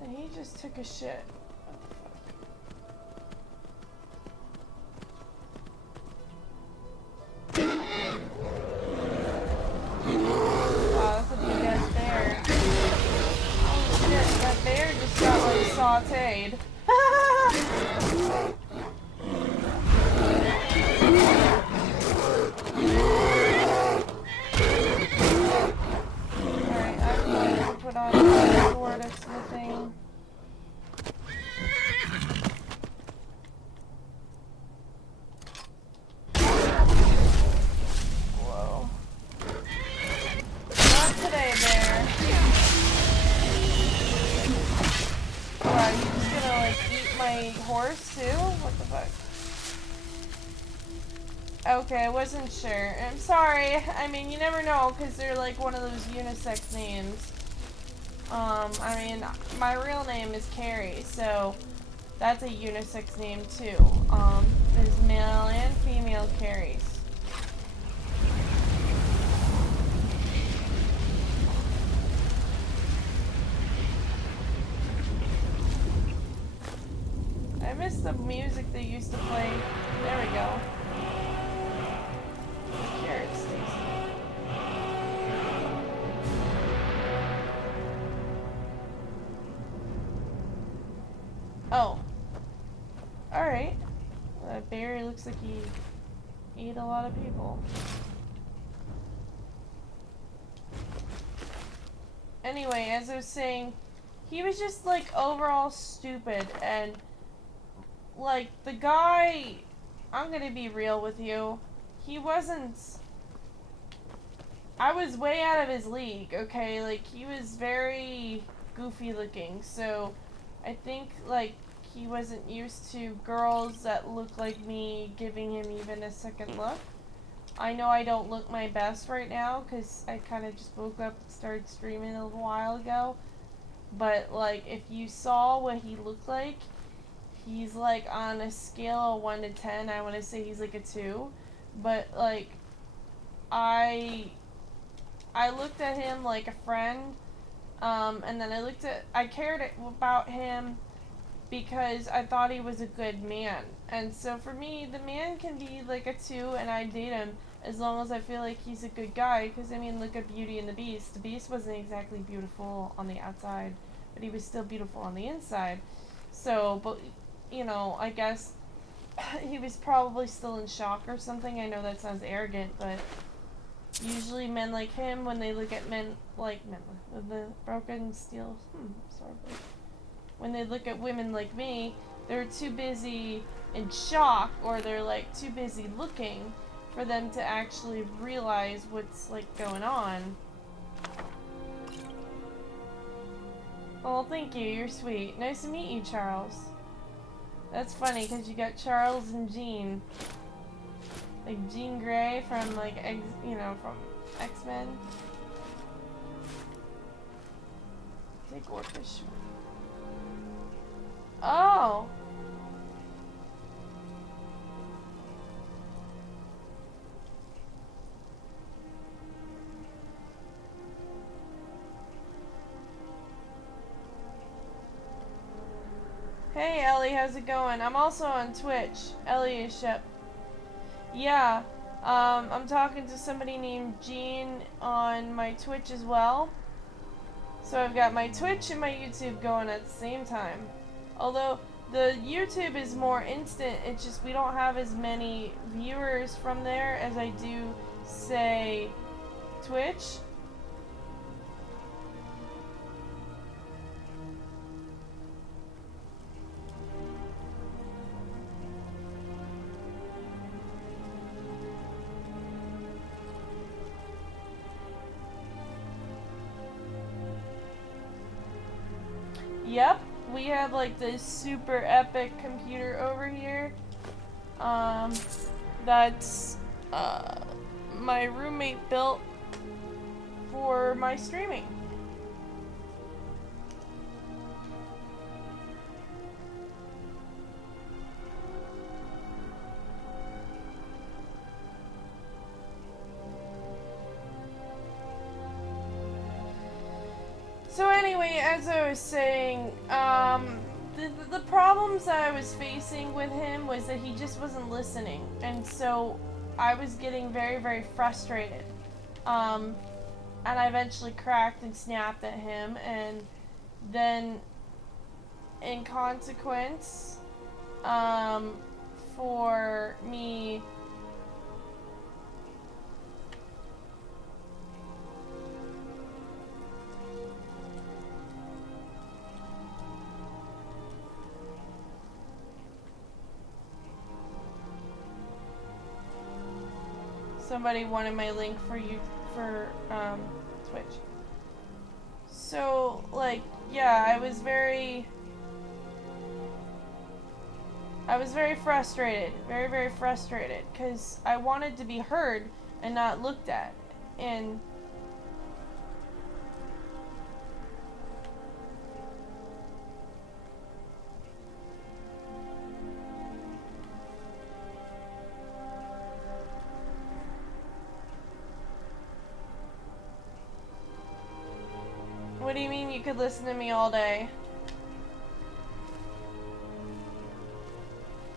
And he just took a shit. Wow, that's a big ass bear. Oh shit, that bear just got like sauteed. Alright, I'm going to put on a sword of smithing. Whoa. Not today, bear. Wow, you just gonna like eat my horse too? What the fuck? Okay, I wasn't sure. I'm sorry. I mean, you never know because they're like one of those unisex names. I mean, my real name is Carrie, so that's a unisex name too. There's male and female Carries. I miss the music they used to play. There we go. Carrots, tasty. Oh. Alright. That bear looks like he ate a lot of people. Anyway, as I was saying, he was just like overall stupid and like the guy, I'm gonna be real with you, he wasn't, I was way out of his league, okay, like he was very goofy looking, so I think like he wasn't used to girls that look like me giving him even a second look. I know I don't look my best right now because I kind of just woke up and started streaming a little while ago, but like if you saw what he looked like, he's like on a scale of 1 to 10, I want to say he's like a 2, but like I looked at him like a friend, and then I cared about him because I thought he was a good man. And so for me, the man can be like a 2 and I date him as long as I feel like he's a good guy. Because I mean, look at Beauty and the Beast. The Beast wasn't exactly beautiful on the outside, but he was still beautiful on the inside. So, but you know, I guess he was probably still in shock or something. I know that sounds arrogant, but usually men like him, when they look at men with the broken steel, sorry, when they look at women like me, they're too busy in shock, or they're like too busy looking for them to actually realize what's like going on. Well, thank you, you're sweet. Nice to meet you, Charles. That's funny because you got Charles and Jean. Like Jean Grey from like from X-Men. Take Orcish. Oh. Hey Ellie, how's it going? I'm also on Twitch. Ellie is Shep. Yeah, I'm talking to somebody named Jean on my Twitch as well. So I've got my Twitch and my YouTube going at the same time. Although the YouTube is more instant, it's just we don't have as many viewers from there as I do, say, Twitch. Yep, we have like this super epic computer over here. That's my roommate built for my streaming. So anyway, as I was saying, the problems that I was facing with him was that he just wasn't listening, and so I was getting very, very frustrated. And I eventually cracked and snapped at him, and then in consequence, for me somebody wanted my link for Twitch. So, like, yeah, I was very frustrated, very, very frustrated, because I wanted to be heard and not looked at, and what do you mean you could listen to me all day?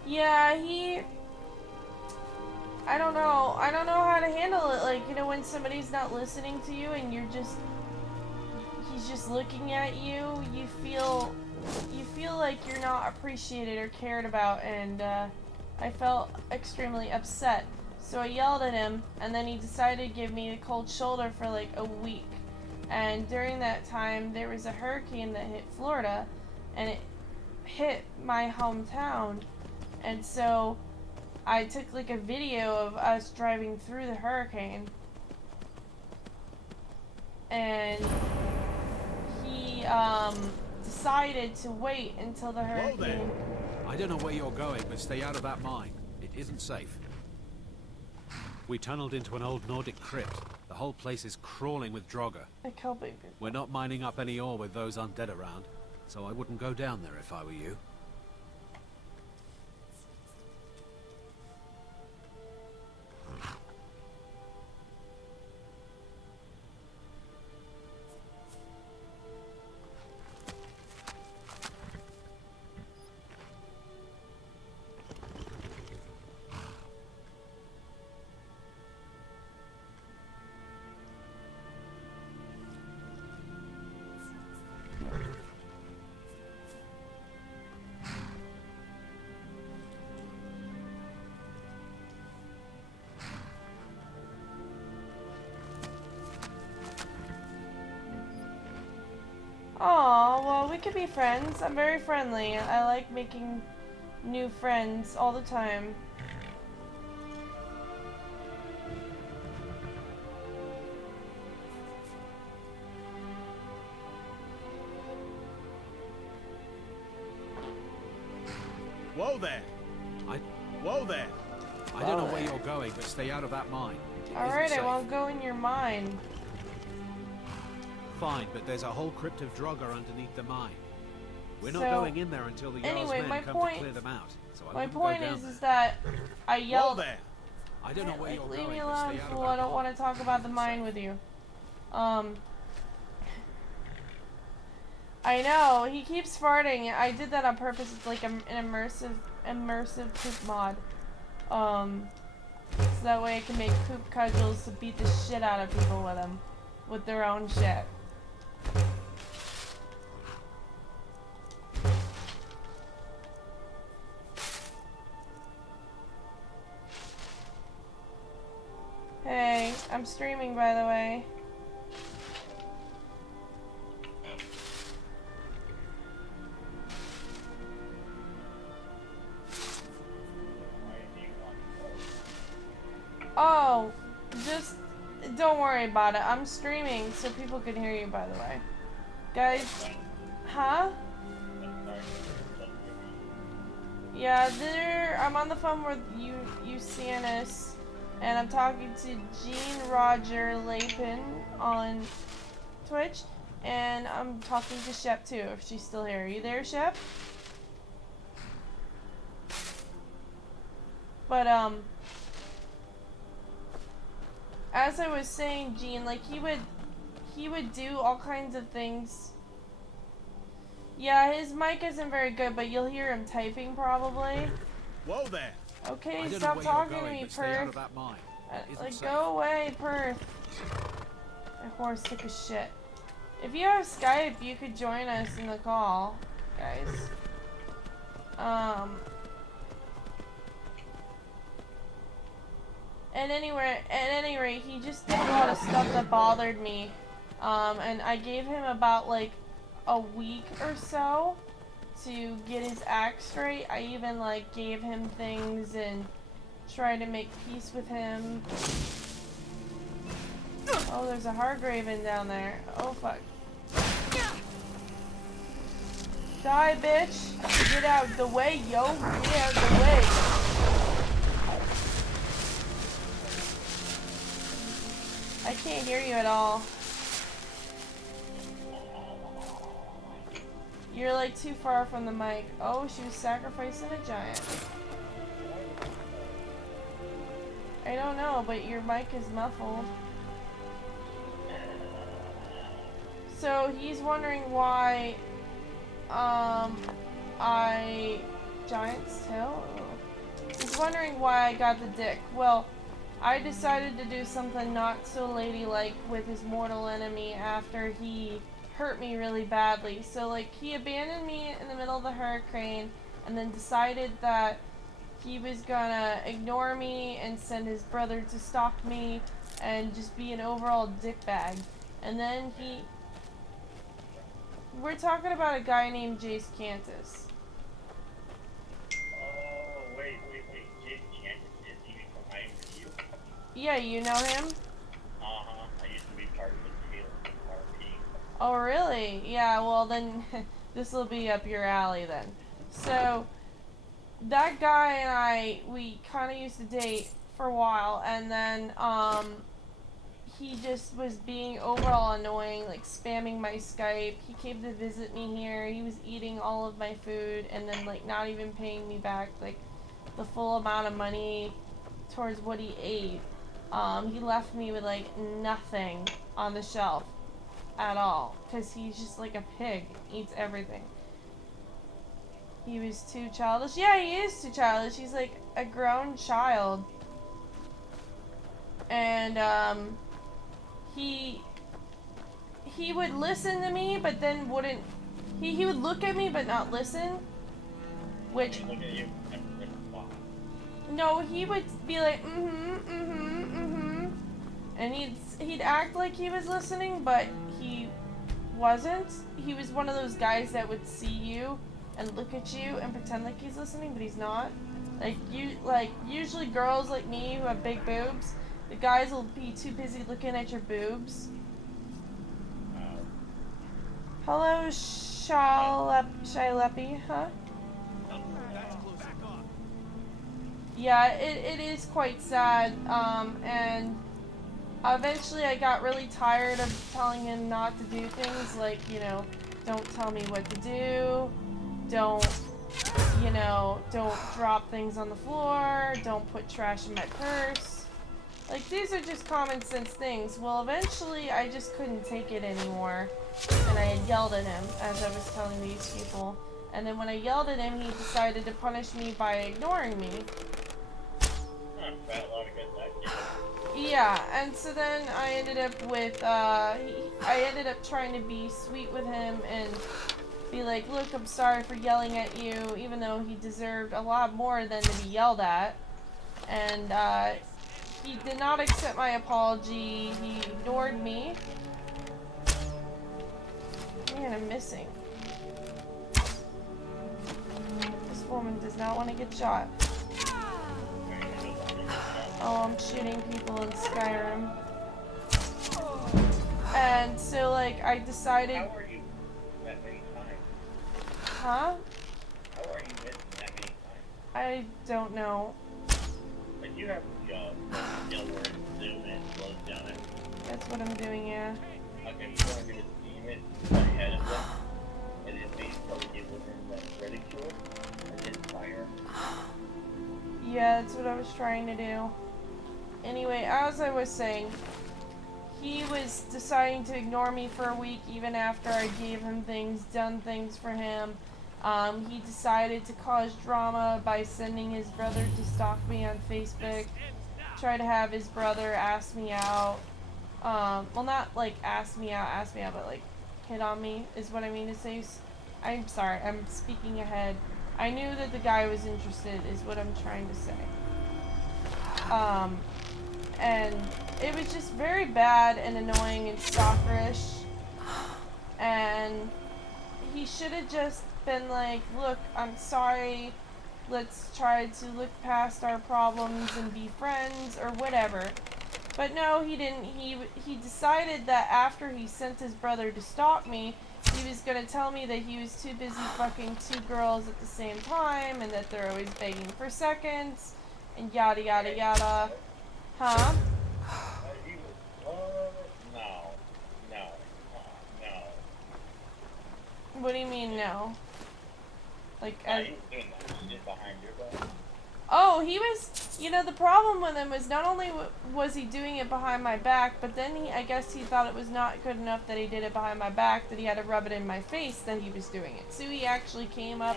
Yeah, I don't know how to handle it, like, you know, when somebody's not listening to you and he's just looking at you, you feel like you're not appreciated or cared about, and I felt extremely upset. So I yelled at him, and then he decided to give me the cold shoulder for like a week. And during that time, there was a hurricane that hit Florida, and it hit my hometown. And so I took like a video of us driving through the hurricane, and he decided to wait until the hurricane. Whoa there. I don't know where you're going, but stay out of that mine. It isn't safe. We tunneled into an old Nordic crypt. The whole place is crawling with Draugr. I can't believe it. We're not mining up any ore with those undead around, so I wouldn't go down there if I were you. Aw, well, we could be friends. I'm very friendly. I like making new friends all the time. Whoa there! Whoa there! I don't know where you're going, but stay out of that mine. It isn't Alright, I safe. won't go in your mine. Fine, but there's a whole crypt of Draugr underneath the mine. We're not So, going in there until the Jarl's anyway, men my come point- to clear them out. So I My wouldn't point go down is there. that I Whoa yelled. there! I don't know where Like, you're leave going, me but alone, stay out fool. of that I don't mine. want to talk about the It isn't mine safe. with you. I know, he keeps farting. I did that on purpose. It's like an immersive poop mod. So that way I can make poop cudgels to beat the shit out of people with them. With their own shit. Hey, I'm streaming by the way. Oh, just don't worry about it. I'm streaming so people can hear you, by the way. Guys, huh? Yeah, I'm on the phone with Usanus, and I'm talking to Jean Roger Lapin on Twitch, and I'm talking to Shep too, if she's still here. Are you there, Shep? But, as I was saying, Gene, like, he would do all kinds of things. Yeah, his mic isn't very good, but you'll hear him typing probably. Whoa there! Okay, I don't know stop where you're talking to going, me, but stay out Perth. of that mine. It isn't Like, safe. go away, Perth. My horse took a shit. If you have Skype, you could join us in the call, guys. At any rate, he just did a lot of stuff that bothered me. And I gave him about like a week or so to get his act straight. I even like gave him things and tried to make peace with him. Oh, there's a Hargraven down there. Oh fuck. Die, bitch! Get out the way, yo! Get out the way! I can't hear you at all. You're like too far from the mic. Oh, she was sacrificing a giant. I don't know, but your mic is muffled. So he's wondering why, Giant's tail? He's wondering why I got the dick. Well, I decided to do something not so ladylike with his mortal enemy after he hurt me really badly. So, like, he abandoned me in the middle of the hurricane and then decided that he was gonna ignore me and send his brother to stalk me and just be an overall dickbag. And then we're talking about a guy named Jace Cantus. Oh, wait. Jason Cantus is even behind you. Yeah, you know him? Uh-huh. I used to be part of the Tail RP. Oh, really? Yeah, well then, this will be up your alley then. So, that guy and we kind of used to date for a while, and then, he just was being overall annoying, like spamming my Skype. He came to visit me here. He was eating all of my food and then like not even paying me back like the full amount of money towards what he ate. He left me with like nothing on the shelf at all because he's just like a pig, eats everything. He was too childish. Yeah, he is too childish. He's like a grown child. And he would listen to me, but then wouldn't. He would look at me, but not listen. Which. Look at you. No, he would be like, and he'd act like he was listening, but he wasn't. He was one of those guys that would see you and look at you and pretend like he's listening, but he's not. Like usually girls like me who have big boobs, the guys will be too busy looking at your boobs. Hello, Shailepi, huh? Yeah, it is quite sad, and eventually I got really tired of telling him not to do things like, you know, don't tell me what to do, don't, you know, don't drop things on the floor, don't put trash in my purse. Like, these are just common sense things. Well, eventually I just couldn't take it anymore, and I had yelled at him as I was telling these people. And then when I yelled at him, he decided to punish me by ignoring me. Yeah, and so then I ended up with, I ended up trying to be sweet with him and be like, look, I'm sorry for yelling at you, even though he deserved a lot more than to be yelled at. And, he did not accept my apology, he ignored me. Man, I'm missing. This woman does not want to get shot. Oh, I'm shooting people in Skyrim. And so, like, I decided... How are you that many times? Huh? How are you missing that many times? I don't know. Like, you have a job, you know, where it's zoom in, slows down it. That's what I'm doing, yeah. Okay, you want to do is beam it ahead of them, and then maybe probably get within that ridicule, and then fire. Yeah, that's what I was trying to do. Anyway, as I was saying, he was deciding to ignore me for a week even after I gave him things, done things for him. He decided to cause drama by sending his brother to stalk me on Facebook, try to have his brother ask me out. Well, not like ask me out, but like hit on me is what I mean to say. I'm sorry, I'm speaking ahead. I knew that the guy was interested is what I'm trying to say. And it was just very bad and annoying and stalkerish. And he should have just been like, look, I'm sorry, let's try to look past our problems and be friends or whatever. But no, he didn't. He decided that after he sent his brother to stalk me, he was gonna tell me that he was too busy fucking two girls at the same time and that they're always begging for seconds and yada yada yada. Huh? No. What do you mean no? Like, He's doing that shit behind your back. oh, he was, you know, the problem with him was not only was he doing it behind my back, but then I guess he thought it was not good enough that he did it behind my back, that he had to rub it in my face that he was doing it. So he actually came up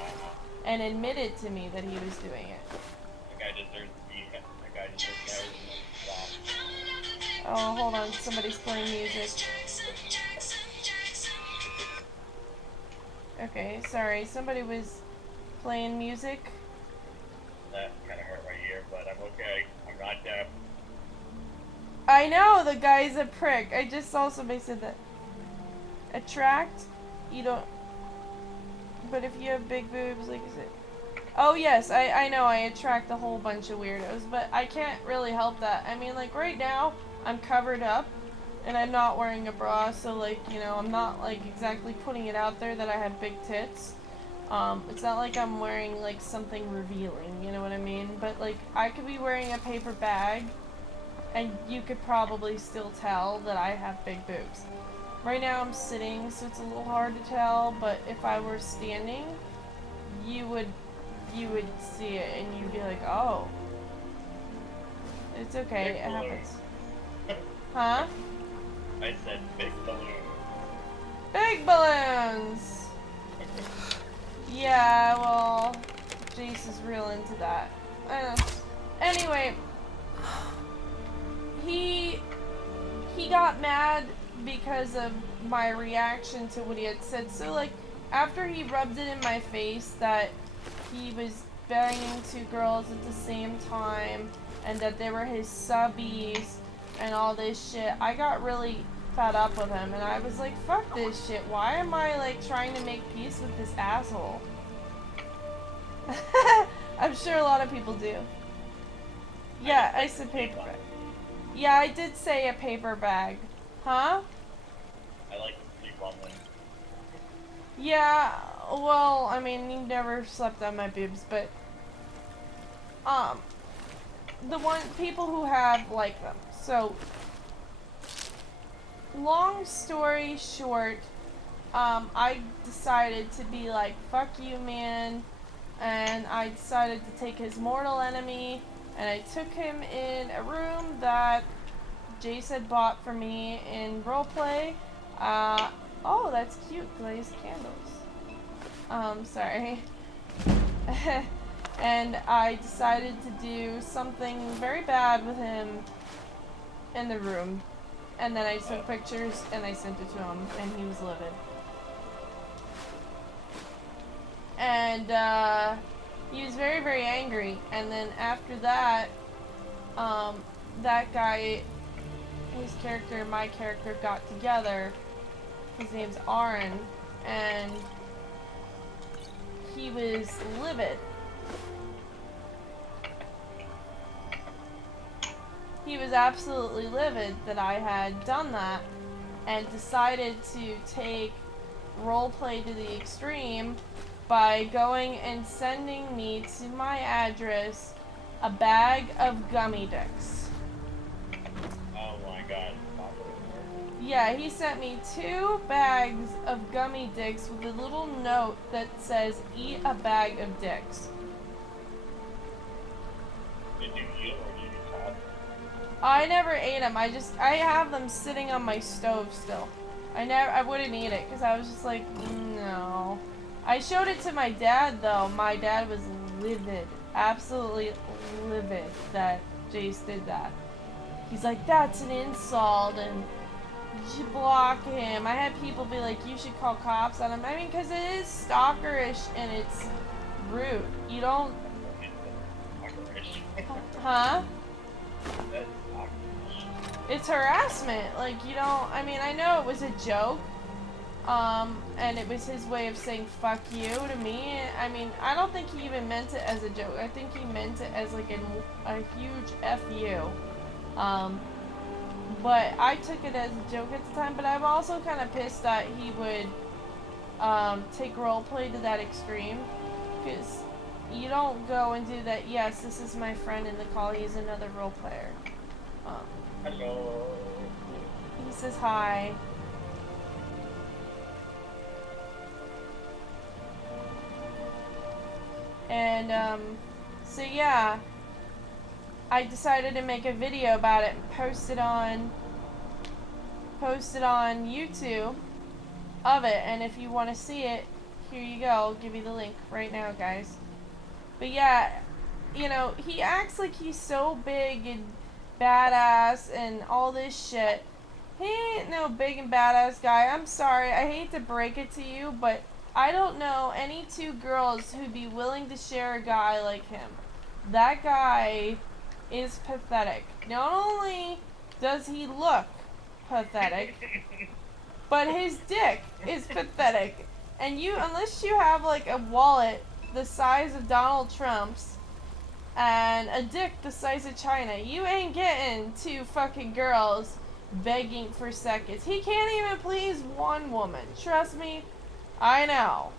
and admitted to me that he was doing it. That guy deserves to be, that guy deserves to stop. Oh, hold on, somebody's playing music. Okay, sorry, somebody was playing music. That kind of hurt my ear, but I'm okay. I'm not deaf. I know, the guy's a prick. I just saw somebody said that. Attract? You don't... But if you have big boobs, like is it... Oh yes, I know, I attract a whole bunch of weirdos, but I can't really help that. I mean, like, right now, I'm covered up, and I'm not wearing a bra, so, like, you know, I'm not, like, exactly putting it out there that I have big tits. It's not like I'm wearing, like, something revealing, you know what I mean? But, like, I could be wearing a paper bag, and you could probably still tell that I have big boobs. Right now I'm sitting, so it's a little hard to tell, but if I were standing, you would see it, and you'd be like, oh. It's okay, it happens. Huh? I said big balloon. Big balloons! Yeah, well, Jace is real into that. Anyway, he got mad because of my reaction to what he had said. So, like, after he rubbed it in my face that he was banging two girls at the same time and that they were his subbies and all this shit, I got really fed up with him, and I was like, fuck this shit. Why am I, like, trying to make peace with this asshole? I'm sure a lot of people do. Yeah, I said paper bag. Yeah, I did say a paper bag. Huh? I like to sleep on them. Yeah, well, I mean, you've never slept on my boobs, but, people who have like them. So, long story short, I decided to be like, fuck you, man, and I decided to take his mortal enemy, and I took him in a room that Jace had bought for me in roleplay. Oh, that's cute, glazed candles. Sorry. And I decided to do something very bad with him in the room. And then I took pictures and I sent it to him, and he was livid. And, he was very, very angry. And then after that, that guy, his character and my character got together. His name's Aaron, and he was livid. He was absolutely livid that I had done that, and decided to take roleplay to the extreme by going and sending me to my address a bag of gummy dicks. Oh my god. Yeah, he sent me 2 bags of gummy dicks with a little note that says, eat a bag of dicks. Did you eat or did you toss? I never ate them. I have them sitting on my stove still. I wouldn't eat it because I was just like, no. I showed it to my dad though. My dad was livid, absolutely livid that Jace did that. He's like, that's an insult, and you should block him. I had people be like, you should call cops on him. I mean, because it is stalkerish and it's rude. You don't... Huh? It's harassment. Like, you don't... I mean, I know it was a joke. And it was his way of saying fuck you to me. I mean, I don't think he even meant it as a joke. I think he meant it as like a huge F you. But I took it as a joke at the time, but I'm also kind of pissed that he would take roleplay to that extreme, because you don't go and do that. Yes, this is my friend in the call, he's another role player. Hello. He says hi. And so yeah, I decided to make a video about it and post it on YouTube of it, and if you want to see it, here you go. I'll give you the link right now, guys. But yeah, you know, he acts like he's so big and badass and all this shit. He ain't no big and badass guy. I'm sorry, I hate to break it to you, but I don't know any 2 girls who'd be willing to share a guy like him. That guy is pathetic. Not only does he look pathetic, but his dick is pathetic. And unless you have like a wallet the size of Donald Trump's and a dick the size of China, you ain't getting 2 fucking girls begging for seconds. He can't even please one woman. Trust me, I know.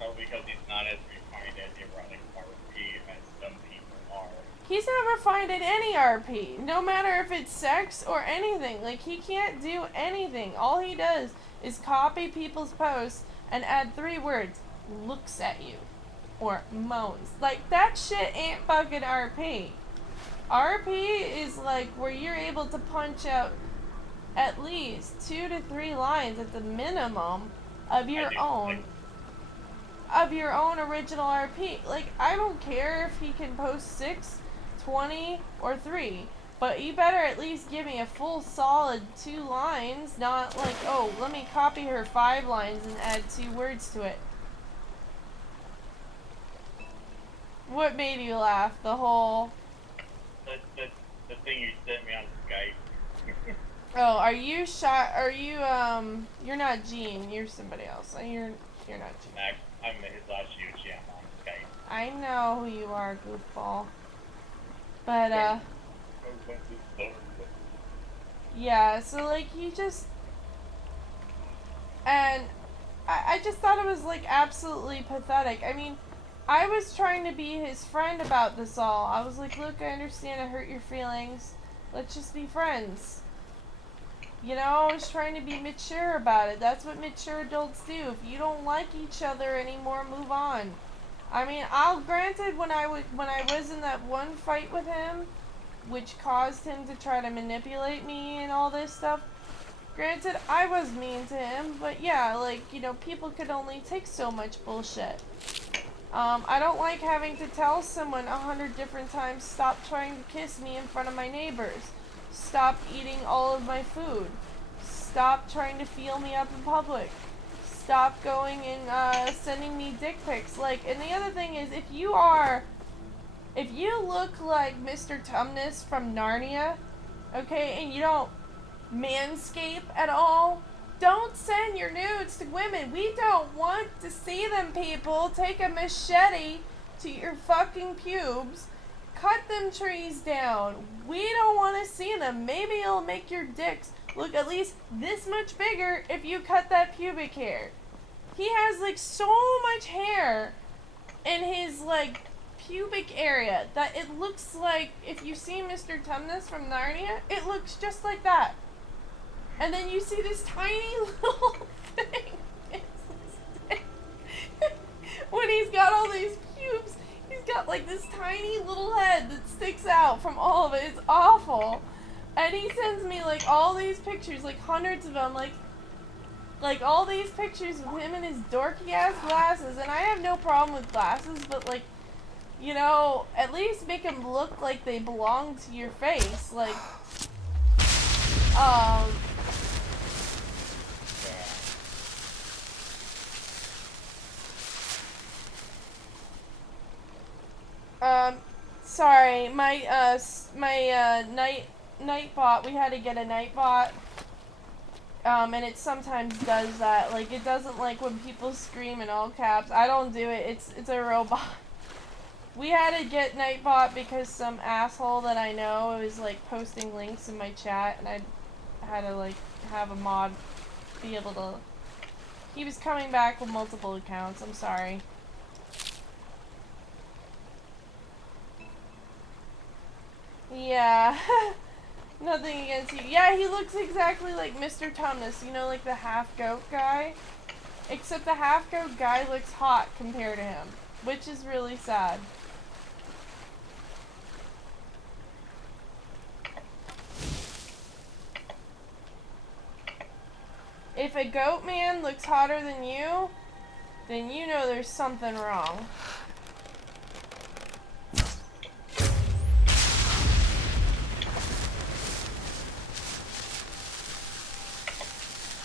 No, because he's not as refined as erotic RP as some people are. He's never finding any RP, no matter if it's sex or anything. Like, he can't do anything. All he does is copy people's posts and add 3 words, looks at you, or moans. Like, that shit ain't fucking RP. RP is like where you're able to punch out at least 2 to 3 lines at the minimum of your own original RP. Like, I don't care if he can post 6, 20, or 3, but you better at least give me a full solid 2 lines, not like, oh, let me copy her 5 lines and add 2 words to it. What made you laugh? The whole... The thing you sent me on Skype. Oh, are you shot? Are you, you're not Gene, you're somebody else. You're not Gene. I'm his last UGM on Skype. I know who you are, goofball. But, yeah, so, like, you just... And I just thought it was like absolutely pathetic. I mean, I was trying to be his friend about this all. I was like, look, I understand I hurt your feelings. Let's just be friends. You know, I was trying to be mature about it. That's what mature adults do. If you don't like each other anymore, move on. I mean, granted, when I was in that one fight with him, which caused him to try to manipulate me and all this stuff, granted, I was mean to him, but yeah, like, you know, people could only take so much bullshit. I don't like having to tell someone 100 different times, stop trying to kiss me in front of my neighbors. Stop eating all of my food. Stop trying to feel me up in public. Stop going and sending me dick pics. Like, and the other thing is, if you look like Mr. Tumnus from Narnia, okay, and you don't manscape at all, don't send your nudes to women. We don't want to see them, people. Take a machete to your fucking pubes. Cut them trees down. We don't want to see them. Maybe it'll make your dicks look at least this much bigger if you cut that pubic hair. He has like so much hair in his like pubic area that it looks like, if you see Mr. Tumnus from Narnia, it looks just like that. And then you see this tiny little thing when he's got all these pubes. He's got like this tiny little head that sticks out from all of it. It's awful. And he sends me like all these pictures, like hundreds of them, like all these pictures of him and his dorky ass glasses. And I have no problem with glasses, but like, you know, at least make them look like they belong to your face. Like, sorry, my Nightbot, we had to get a Nightbot, and it sometimes does that. Like, it doesn't like when people scream in all caps. I don't do it. It's a robot. We had to get Nightbot because some asshole that I know was like posting links in my chat, and I had to like have a mod be able to. He was coming back with multiple accounts. I'm sorry. Yeah. Nothing against you. Yeah, he looks exactly like Mr. Tumnus, you know, like the half-goat guy. Except the half-goat guy looks hot compared to him, which is really sad. If a goat man looks hotter than you, then you know there's something wrong.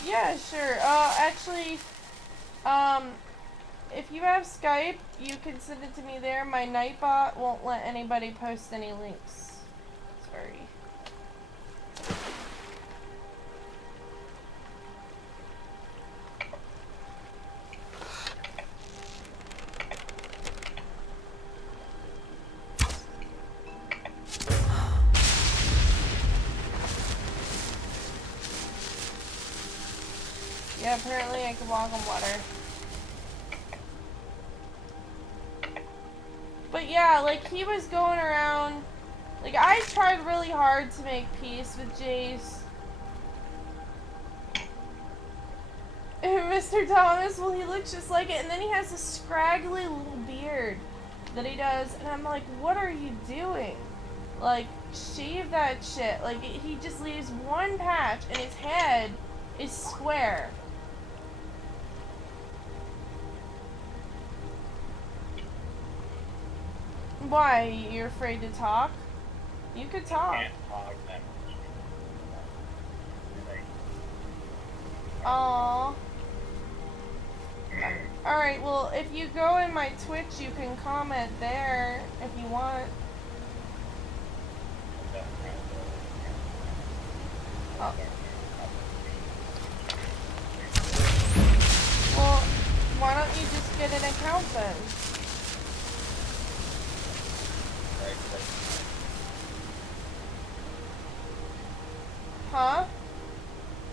Yeah, sure. Actually, if you have Skype, you can send it to me there. My Nightbot won't let anybody post any links. Sorry. Yeah, apparently I can walk on water. But yeah, like, he was going around, like, I tried really hard to make peace with Jace. And Mr. Thomas, well, he looks just like it, and then he has this scraggly little beard that he does, and I'm like, what are you doing? Like, shave that shit. Like, he just leaves one patch, and his head is square. Why? You're afraid to talk? You could talk. I can't talk that much. Aww. Alright, well, if you go in my Twitch, you can comment there if you want. Oh. Well, why don't you just get an account then? Huh?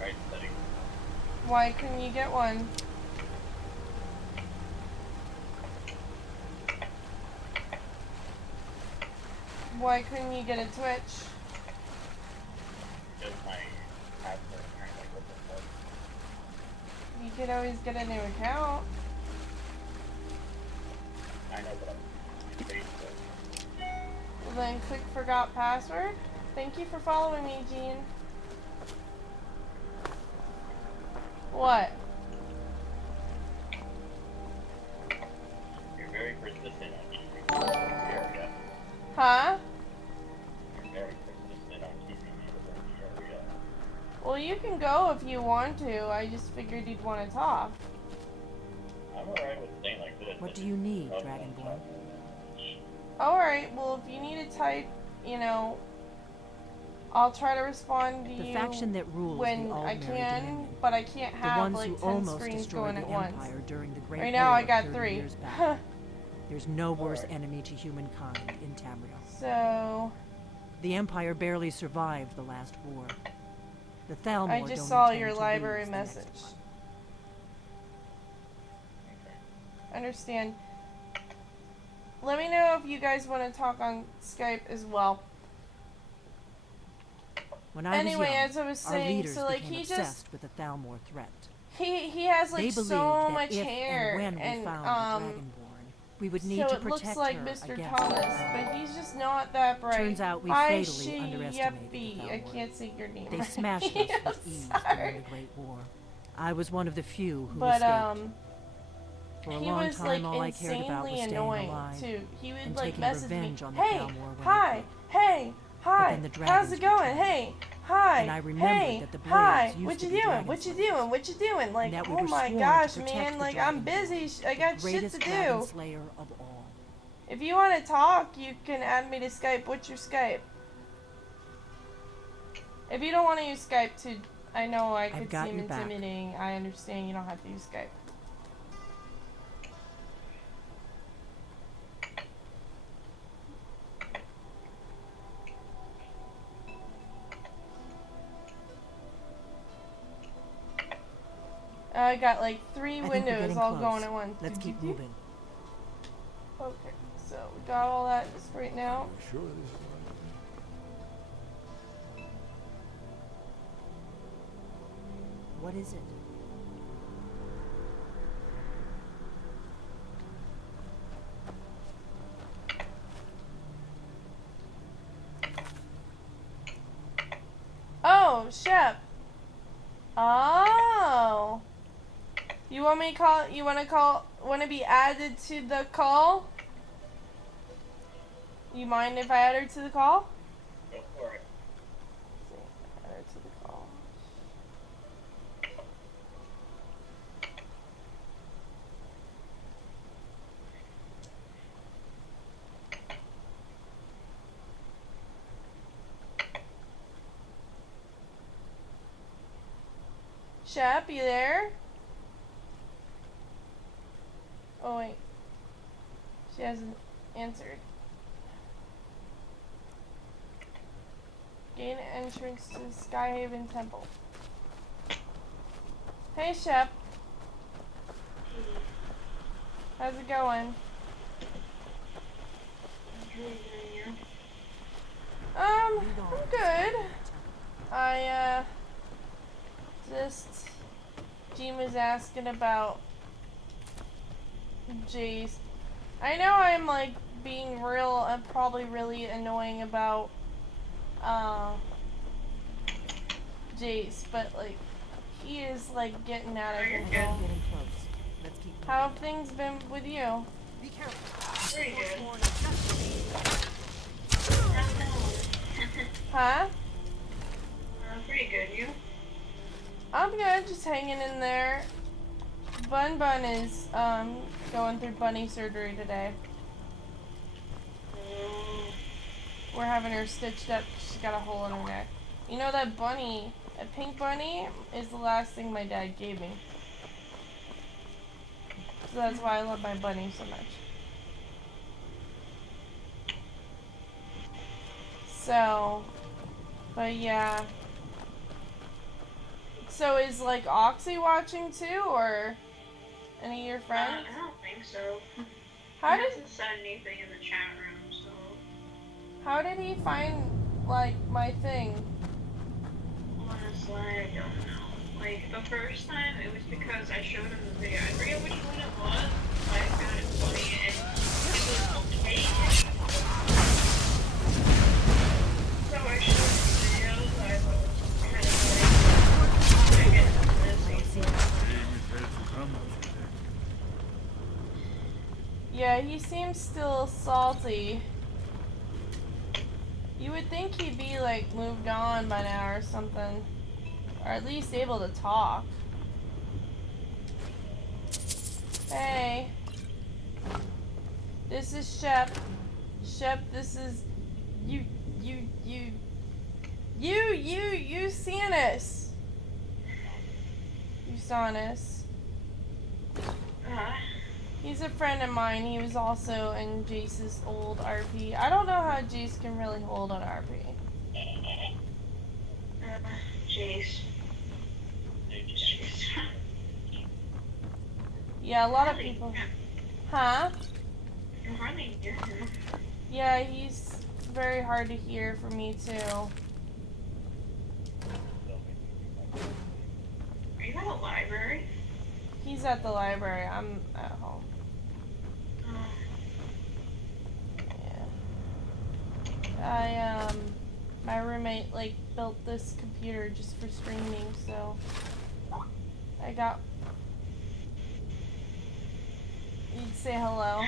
Right, setting. Why couldn't you get one? Why couldn't you get a Twitch? Because my password apparently wasn't working. You could always get a new account. I know, but I'm Facebook. Well, then click forgot password. Thank you for following me, Jean. What? You're very persistent on keeping me in the area. Huh? You're very persistent on keeping me within the area. Well, you can go if you want to. I just figured you'd want to talk. I'm alright with staying like this. What do you need, Dragonborn? Alright, well, if you need to type, you know, I'll try to respond to The you faction that rules when the I Aldmeri can, Dominion. but I can't The have ones like who 10 almost screens destroyed going the at once. Empire during the Great Right now, War I got 30 3. years back. There's no worse enemy to humankind in Tamriel. So, The Empire barely survived the last war. The Thalmor I don't just saw intend your to library lose the next message. one. Understand. Let me know if you guys want to talk on Skype as well. When I Anyway, was young, as I was our saying, leaders so like became he obsessed just with the Thalmor threat. he has like They believed so that much if hair and when we found the Dragonborn, we would need so to it looks protect like her Mr. against Thomas, the but he's just not that bright. Turns out we Hi, fatally underestimated the Yuppie. I Thalmor. can't say your name. They right. smashed us I'm with ease sorry. during the Great War. I was one of the few who But escaped. For a he long was time, like all I cared about was insanely staying annoying alive too. He would and like taking message me, revenge on the hey, Thalmor when hi, they hey, hi, then the how's dragons it going? returned. Hey, hi, And I remembered hey, that the blades hi, used what to you be doing? dragon What you slayers, doing? What you doing? Like, that we oh were my sworn gosh, to protect man, the like I'm Dragonborn, busy. I the got shit greatest to dragon do. slayer of all. If you want to talk, you can add me to Skype. What's your Skype? If you don't want to use Skype to, I know I could got seem your back. intimidating. I understand you don't have to use Skype. I got like 3 I think we're windows getting all close. going at once. Let's keep moving. Okay, so we got all that straightened out. Are you sure this is What is it? Oh, Shep. Oh. You want me to call? You want to be added to the call? You mind if I add her to the call? Go for it. Add her to the call. Shep, you there? Oh wait. She hasn't answered. Gain entrance to Skyhaven Temple. Hey Shep. How's it going? I'm good. Jean was asking about Jace. I know I'm like being real and probably really annoying about Jace, but like he is like getting out of control. Getting close. Let's keep moving. How have things been with you? Be careful. Pretty good. Huh? Pretty good, you? I'm good, just hanging in there. Bun is going through bunny surgery today. We're having her stitched up. She's got a hole in her neck. You know that bunny, a pink bunny, is the last thing my dad gave me. So that's why I love my bunny so much. So, but yeah. So is like Oxy watching too, or any of your friends? I don't think so. How He did hasn't said anything in the chat room, so. How did he find, like, my thing? Honestly, I don't know. Like, the first time, it was because I showed him the video. I forget which one it was. I found it funny, and it was okay. So I showed him the videos. I thought it was kind of like, I guess Yeah, he seems still salty. You would think he'd be, like, moved on by now or something. Or at least able to talk. Hey. This is Shep. Shep, this is... You Sanus. Usanus. He's a friend of mine. He was also in Jace's old RP. I don't know how Jace can really hold an RP. Jace. Yeah, a lot of people... Huh? You hardly hear him. Yeah, he's very hard to hear for me, too. Are you at the library? He's at the library. I'm at home. Yeah. My roommate, like, built this computer just for streaming, so I got... You'd say hello.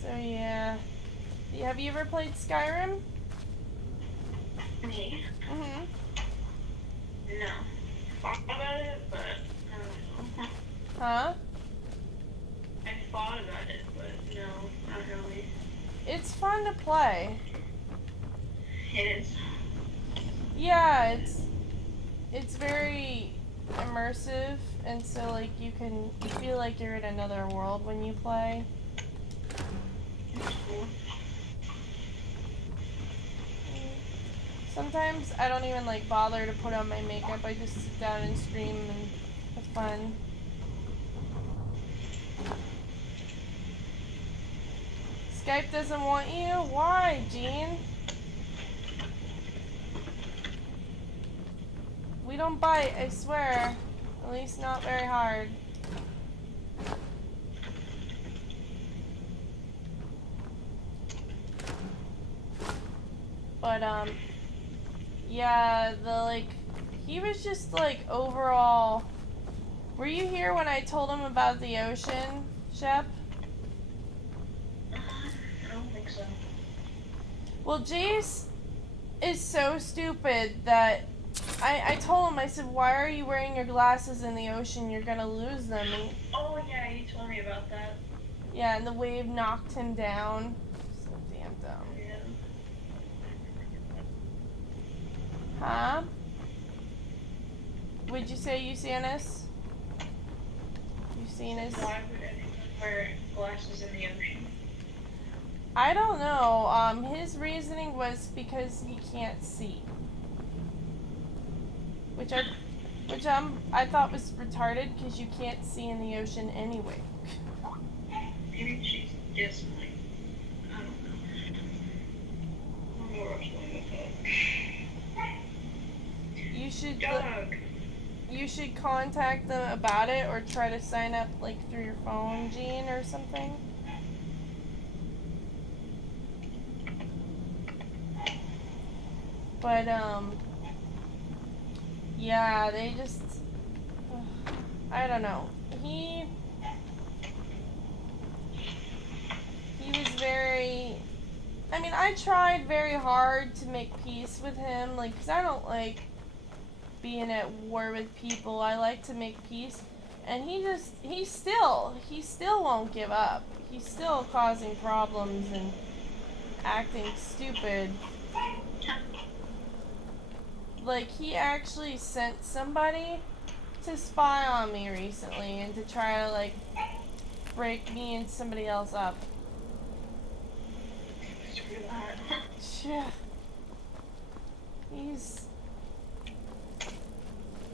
So, yeah. Have you ever played Skyrim? Me? Mm-hmm. No. Thought about it, but I don't know. Huh? I thought about it, but no, not really. It's fun to play. It is. Yeah, it's very immersive, and so, like, you feel like you're in another world when you play. Cool. Sometimes I don't even, like, bother to put on my makeup. I just sit down and stream, and it's fun. Skype doesn't want you? Why, Gene? We don't bite, I swear. At least not very hard. But, yeah, he was just, like, overall... Were you here when I told him about the ocean, Shep? I don't think so. Well, Jace is so stupid that I told him, I said, why are you wearing your glasses in the ocean? You're gonna lose them. And, Oh, yeah, you told me about that. yeah, and the wave knocked him down. So damn dumb. Yeah. Huh? Would you say Usanus? Usanus? Why would anyone wear glasses in the ocean? I don't know. His reasoning was because he can't see. Which I thought was retarded because you can't see in the ocean anyway. Maybe she's just like, I don't know. I don't know where I was going with that. You should Dog. You should contact them about it or try to sign up like through your phone, Gene, or something. But yeah, they just I don't know. He was very... I mean, I tried very hard to make peace with him, like, because I don't like being at war with people. I like to make peace. And he still won't give up. He's still causing problems and acting stupid. Like, he actually sent somebody to spy on me recently and to try to, like, break me and somebody else up. Yeah.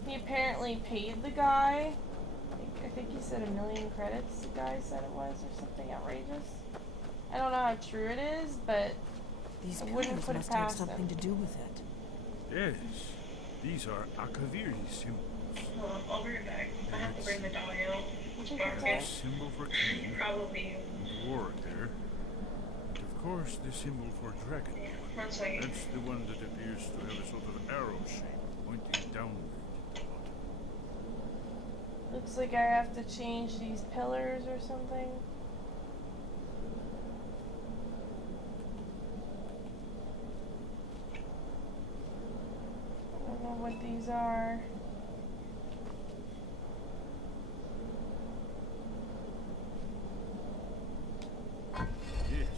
He apparently paid the guy, like, I think he said 1 million credits, the guy said it was, or something outrageous. I don't know how true it is, but These I wouldn't pillars put it must have past something to him. do with it. Yes, these are Akaviri symbols. Well, I'll be right back. I have to bring the dog out. It's Take your barking. time. Symbol for king, Probably. war there. And of course, the symbol for dragon. Yeah, 1 second. That's the one that appears to have a sort of arrow shape pointing downward. Looks like I have to change these pillars or something. I don't know what these are. Yes,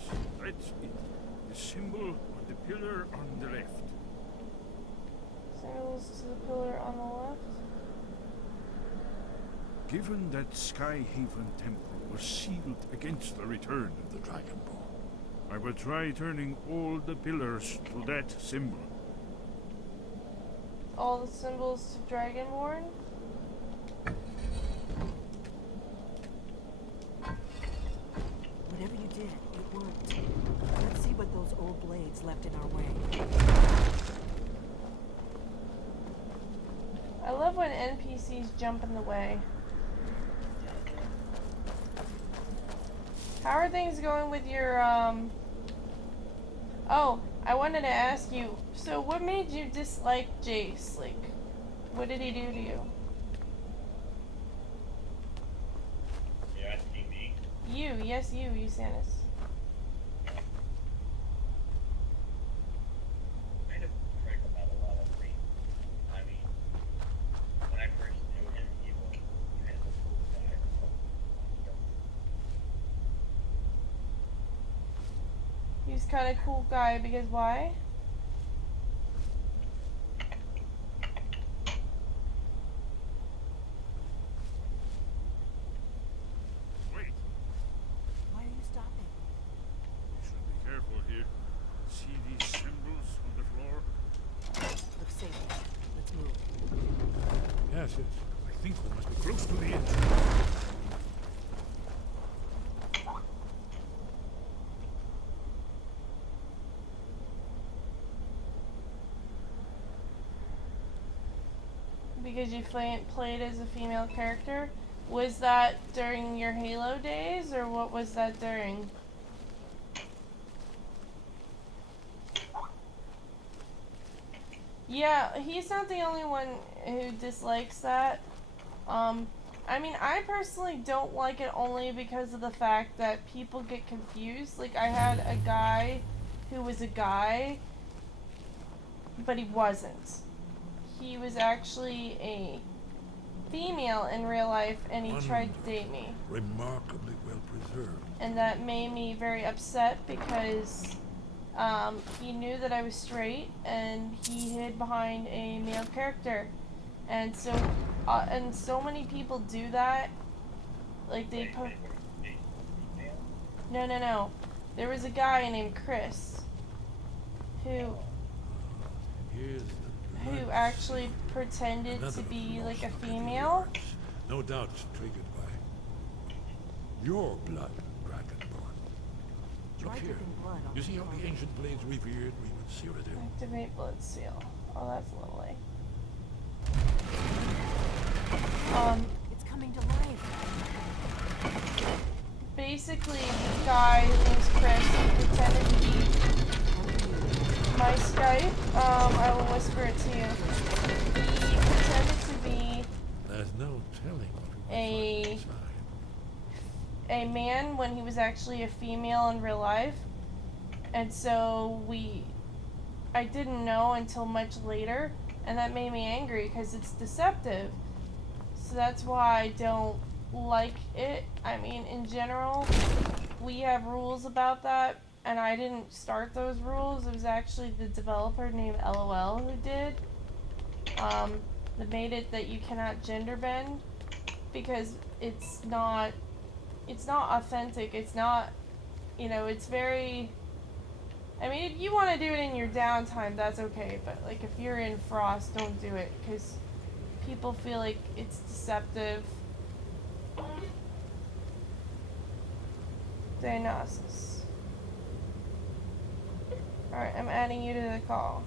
that's it. The symbol on the pillar on the left. Symbols to the pillar on the left. Given that Skyhaven Temple was sealed against the return of the Dragonborn, I will try turning all the pillars to that symbol. All the symbols to Dragonborn. Whatever you did, it worked. Let's see what those old blades left in our way. I love when NPCs jump in the way. How are things going with your, Oh, I wanted to ask you, so what made you dislike Jace? Like, what did he do to you? You're asking me? You, yes you, Usanis. Kind of prick about a lot of things. I mean, when I first knew him, he was kind of a cool guy. He's kind of cool guy because why? Wait, Why are you stopping? we should be careful here. See these symbols on the floor? Looks safe. Let's move. Yes, yes. I think we must be close to the entrance. Because you played as a female character? Was that during your Halo days, or what was that during? Yeah, he's not the only one who dislikes that. I mean, I personally don't like it only because of the fact that people get confused. Like, I had a guy who was a guy, but he wasn't. He was actually a female in real life, and he tried to date me. Remarkably well preserved. And that made me very upset because he knew that I was straight, and he hid behind a male character. And so many people do that. Like, they put... No. There was a guy named Chris who Here's the blood actually pretended Another to be of like a lost female. works. No doubt it's triggered by your blood, Dragonborn. Look Try here. dripping blood on You the see how floor. the ancient blades revered we would seal it in? Activate blood seal. Oh, that's lovely. It's coming to life. Basically, this guy, his name's Chris, he pretended to be my Skype. I will whisper it to you. He pretended to be There's no telling what we will A- find inside. a man when he was actually a female in real life. And so I didn't know until much later, and that made me angry because it's deceptive. So that's why I don't like it. I mean, in general, we have rules about that, and I didn't start those rules. It was actually the developer named LOL who did. That made it that you cannot gender bend because it's not authentic. It's not, it's very... I mean, if you want to do it in your downtime, that's okay, but, like, if you're in Frost, don't do it, because people feel like it's deceptive, Diagnosis. Alright, I'm adding you to the call.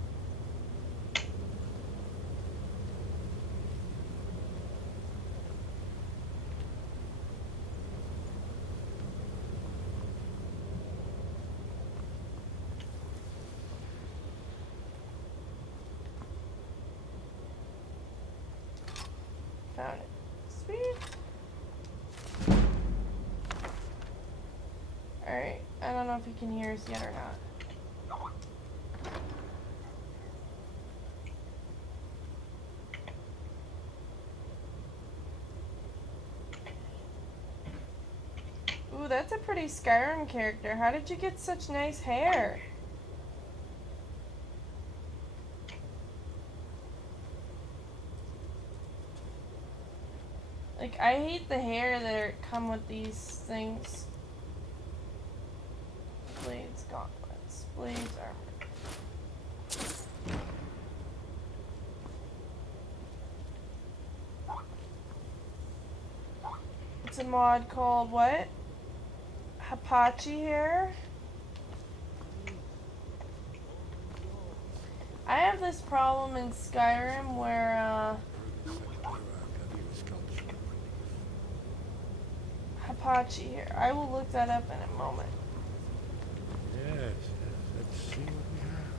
Found it. Sweet. Alright, I don't know if he can hear us yet or not. Ooh, that's a pretty Skyrim character. How did you get such nice hair? Like, I hate the hair that come with these things. Blades, gauntlets, blades, armor. It's a mod called what? Apache hair? I have this problem in Skyrim where, Apache hair. I will look that up in a moment. Yes, let's see what we have.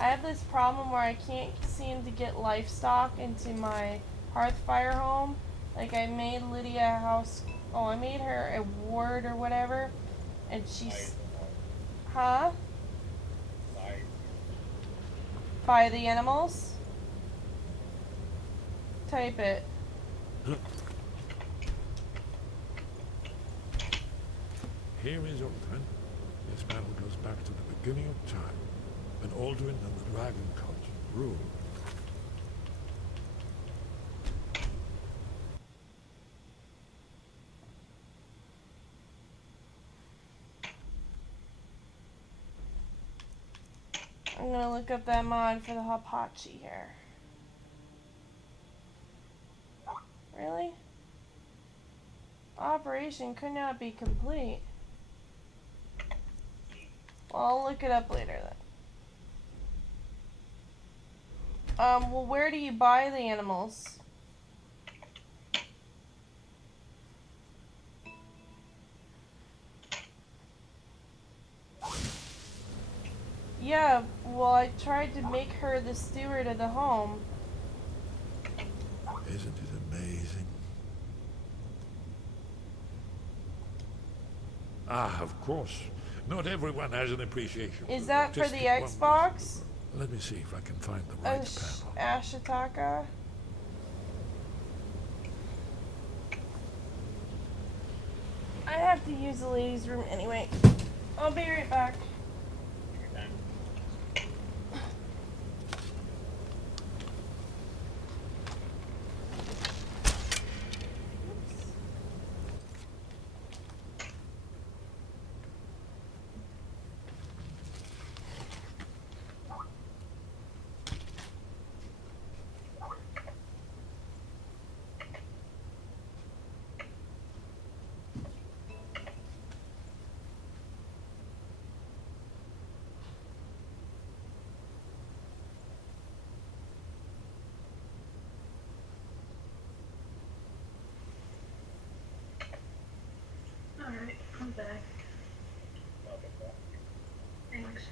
I have this problem where I can't seem to get livestock into my Hearthfire home. Like, I made Lydia a house. Oh, I made her a ward or whatever. And she's. Huh? Buy the animals? Type it. Here is Alduin. This battle goes back to the beginning of time, when Alduin and the Dragon Cult ruled. I'm gonna look up that mod for the Apache hair. Really? Operation could not be complete. Well, I'll look it up later then. Well, where do you buy the animals? Yeah, well, I tried to make her the steward of the home. Isn't it amazing? Ah, of course. Not everyone has an appreciation. Is that for the Xbox? Let me see if I can find the right panel. Ashitaka? I have to use the ladies' room anyway. I'll be right back. Alright, I'm back. Thanks.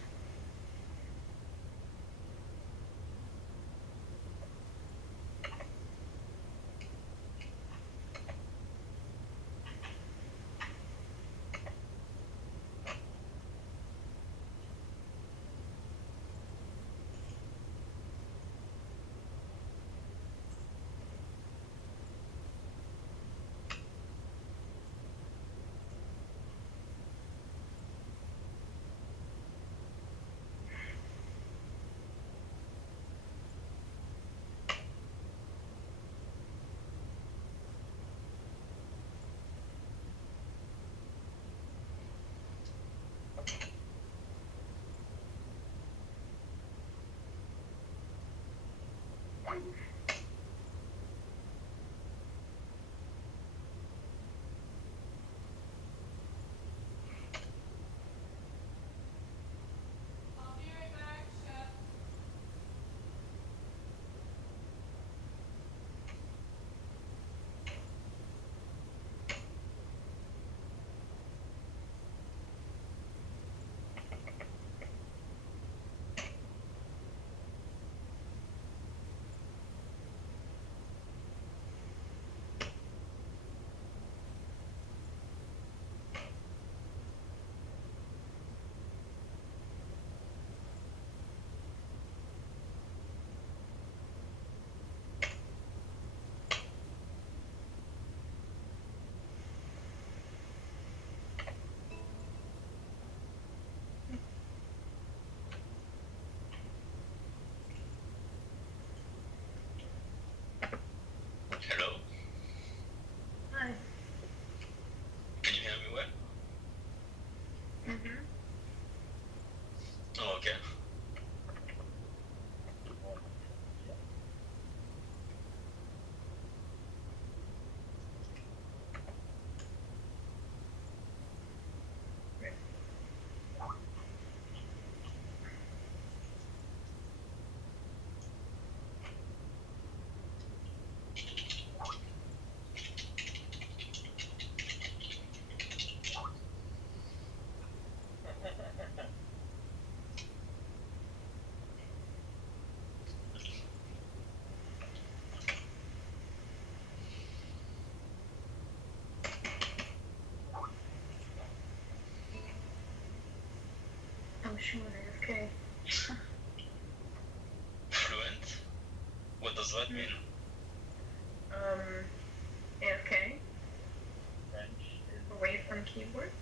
chewing AFK. Fluent? What does that mean? AFK? French is... Away from keyboard?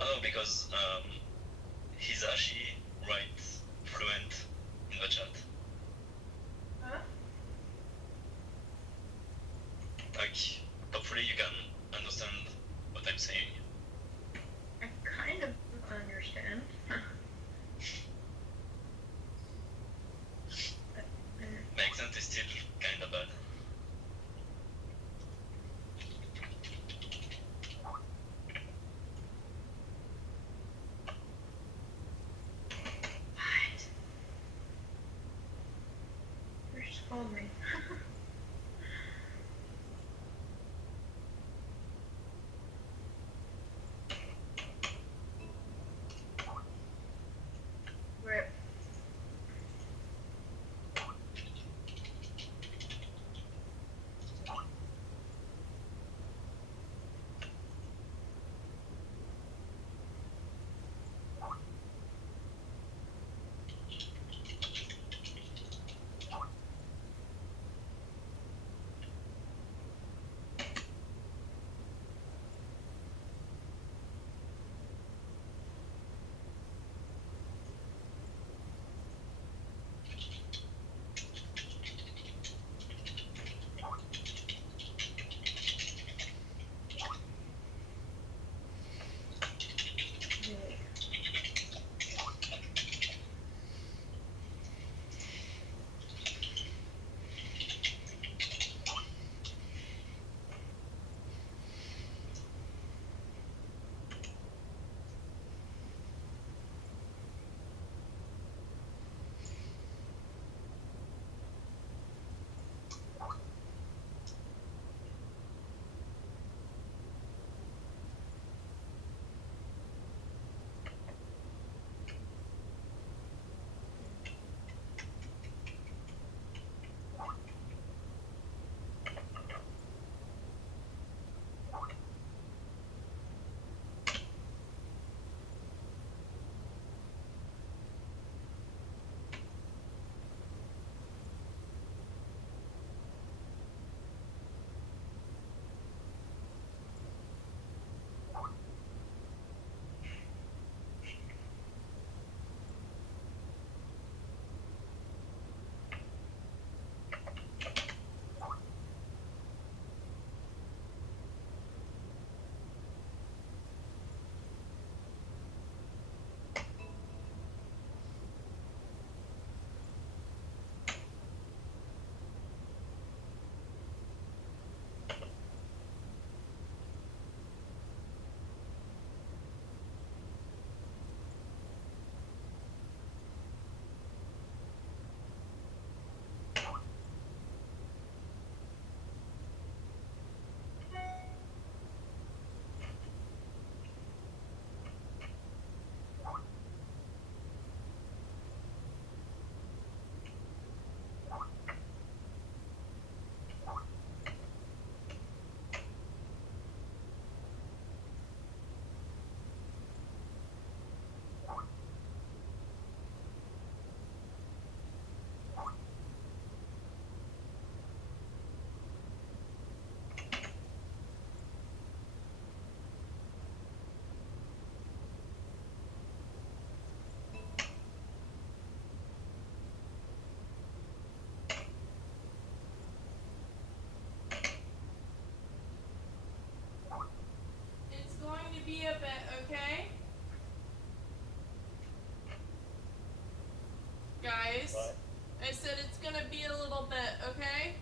Oh, because, Hisashi writes fluent in the chat. Huh? Like, hopefully you can understand what I'm saying. I kind of understand. My accent is still kinda bad. What? You just called me. Rip. be a bit, okay? Guys, What? I said it's gonna be a little bit, okay?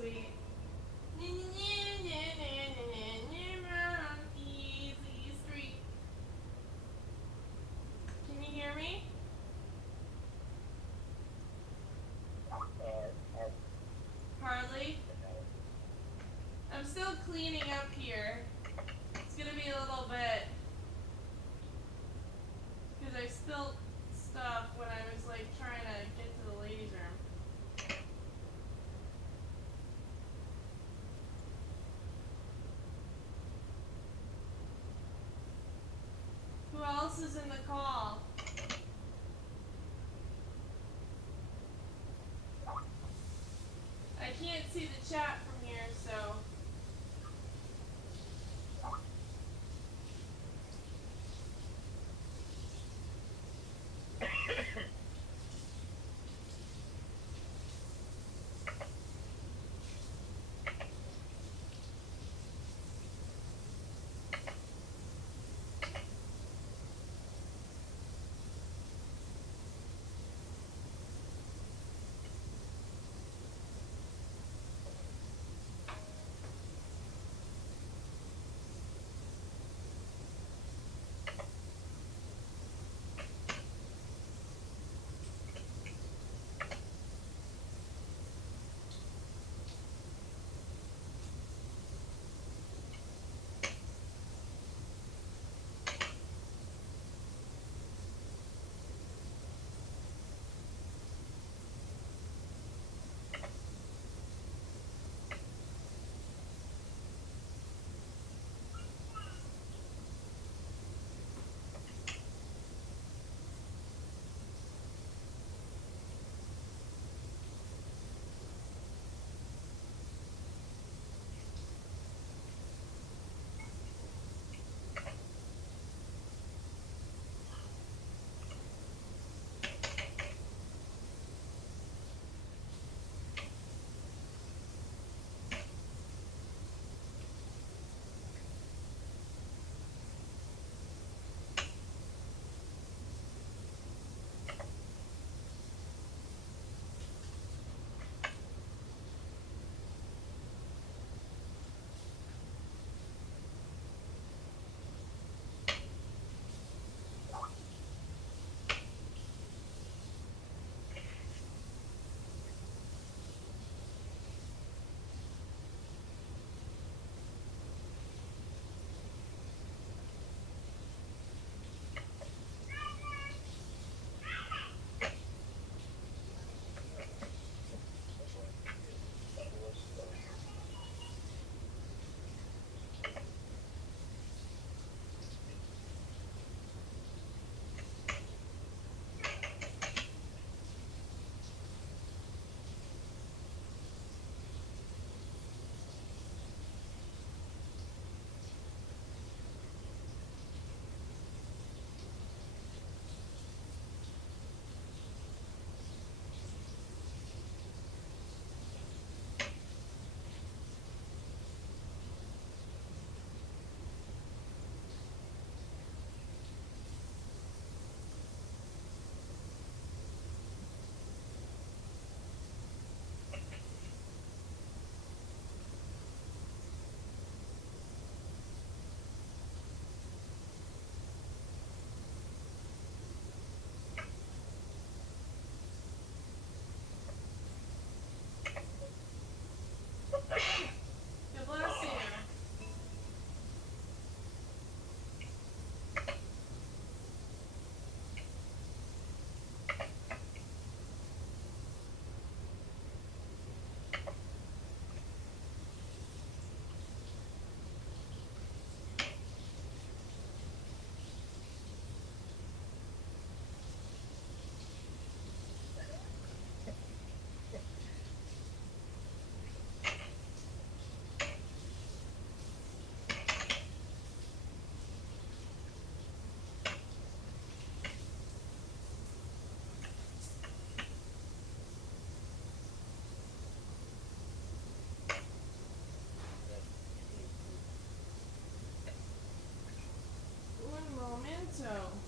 sweet. Easy street. Can you hear me? Harley? I'm still cleaning up here. It's gonna be a little bit. Because I spilled stuff when I was like trying to get to the ladies' room. Who else is in the call? I can't see the chat from here, so. God bless you. Un momento.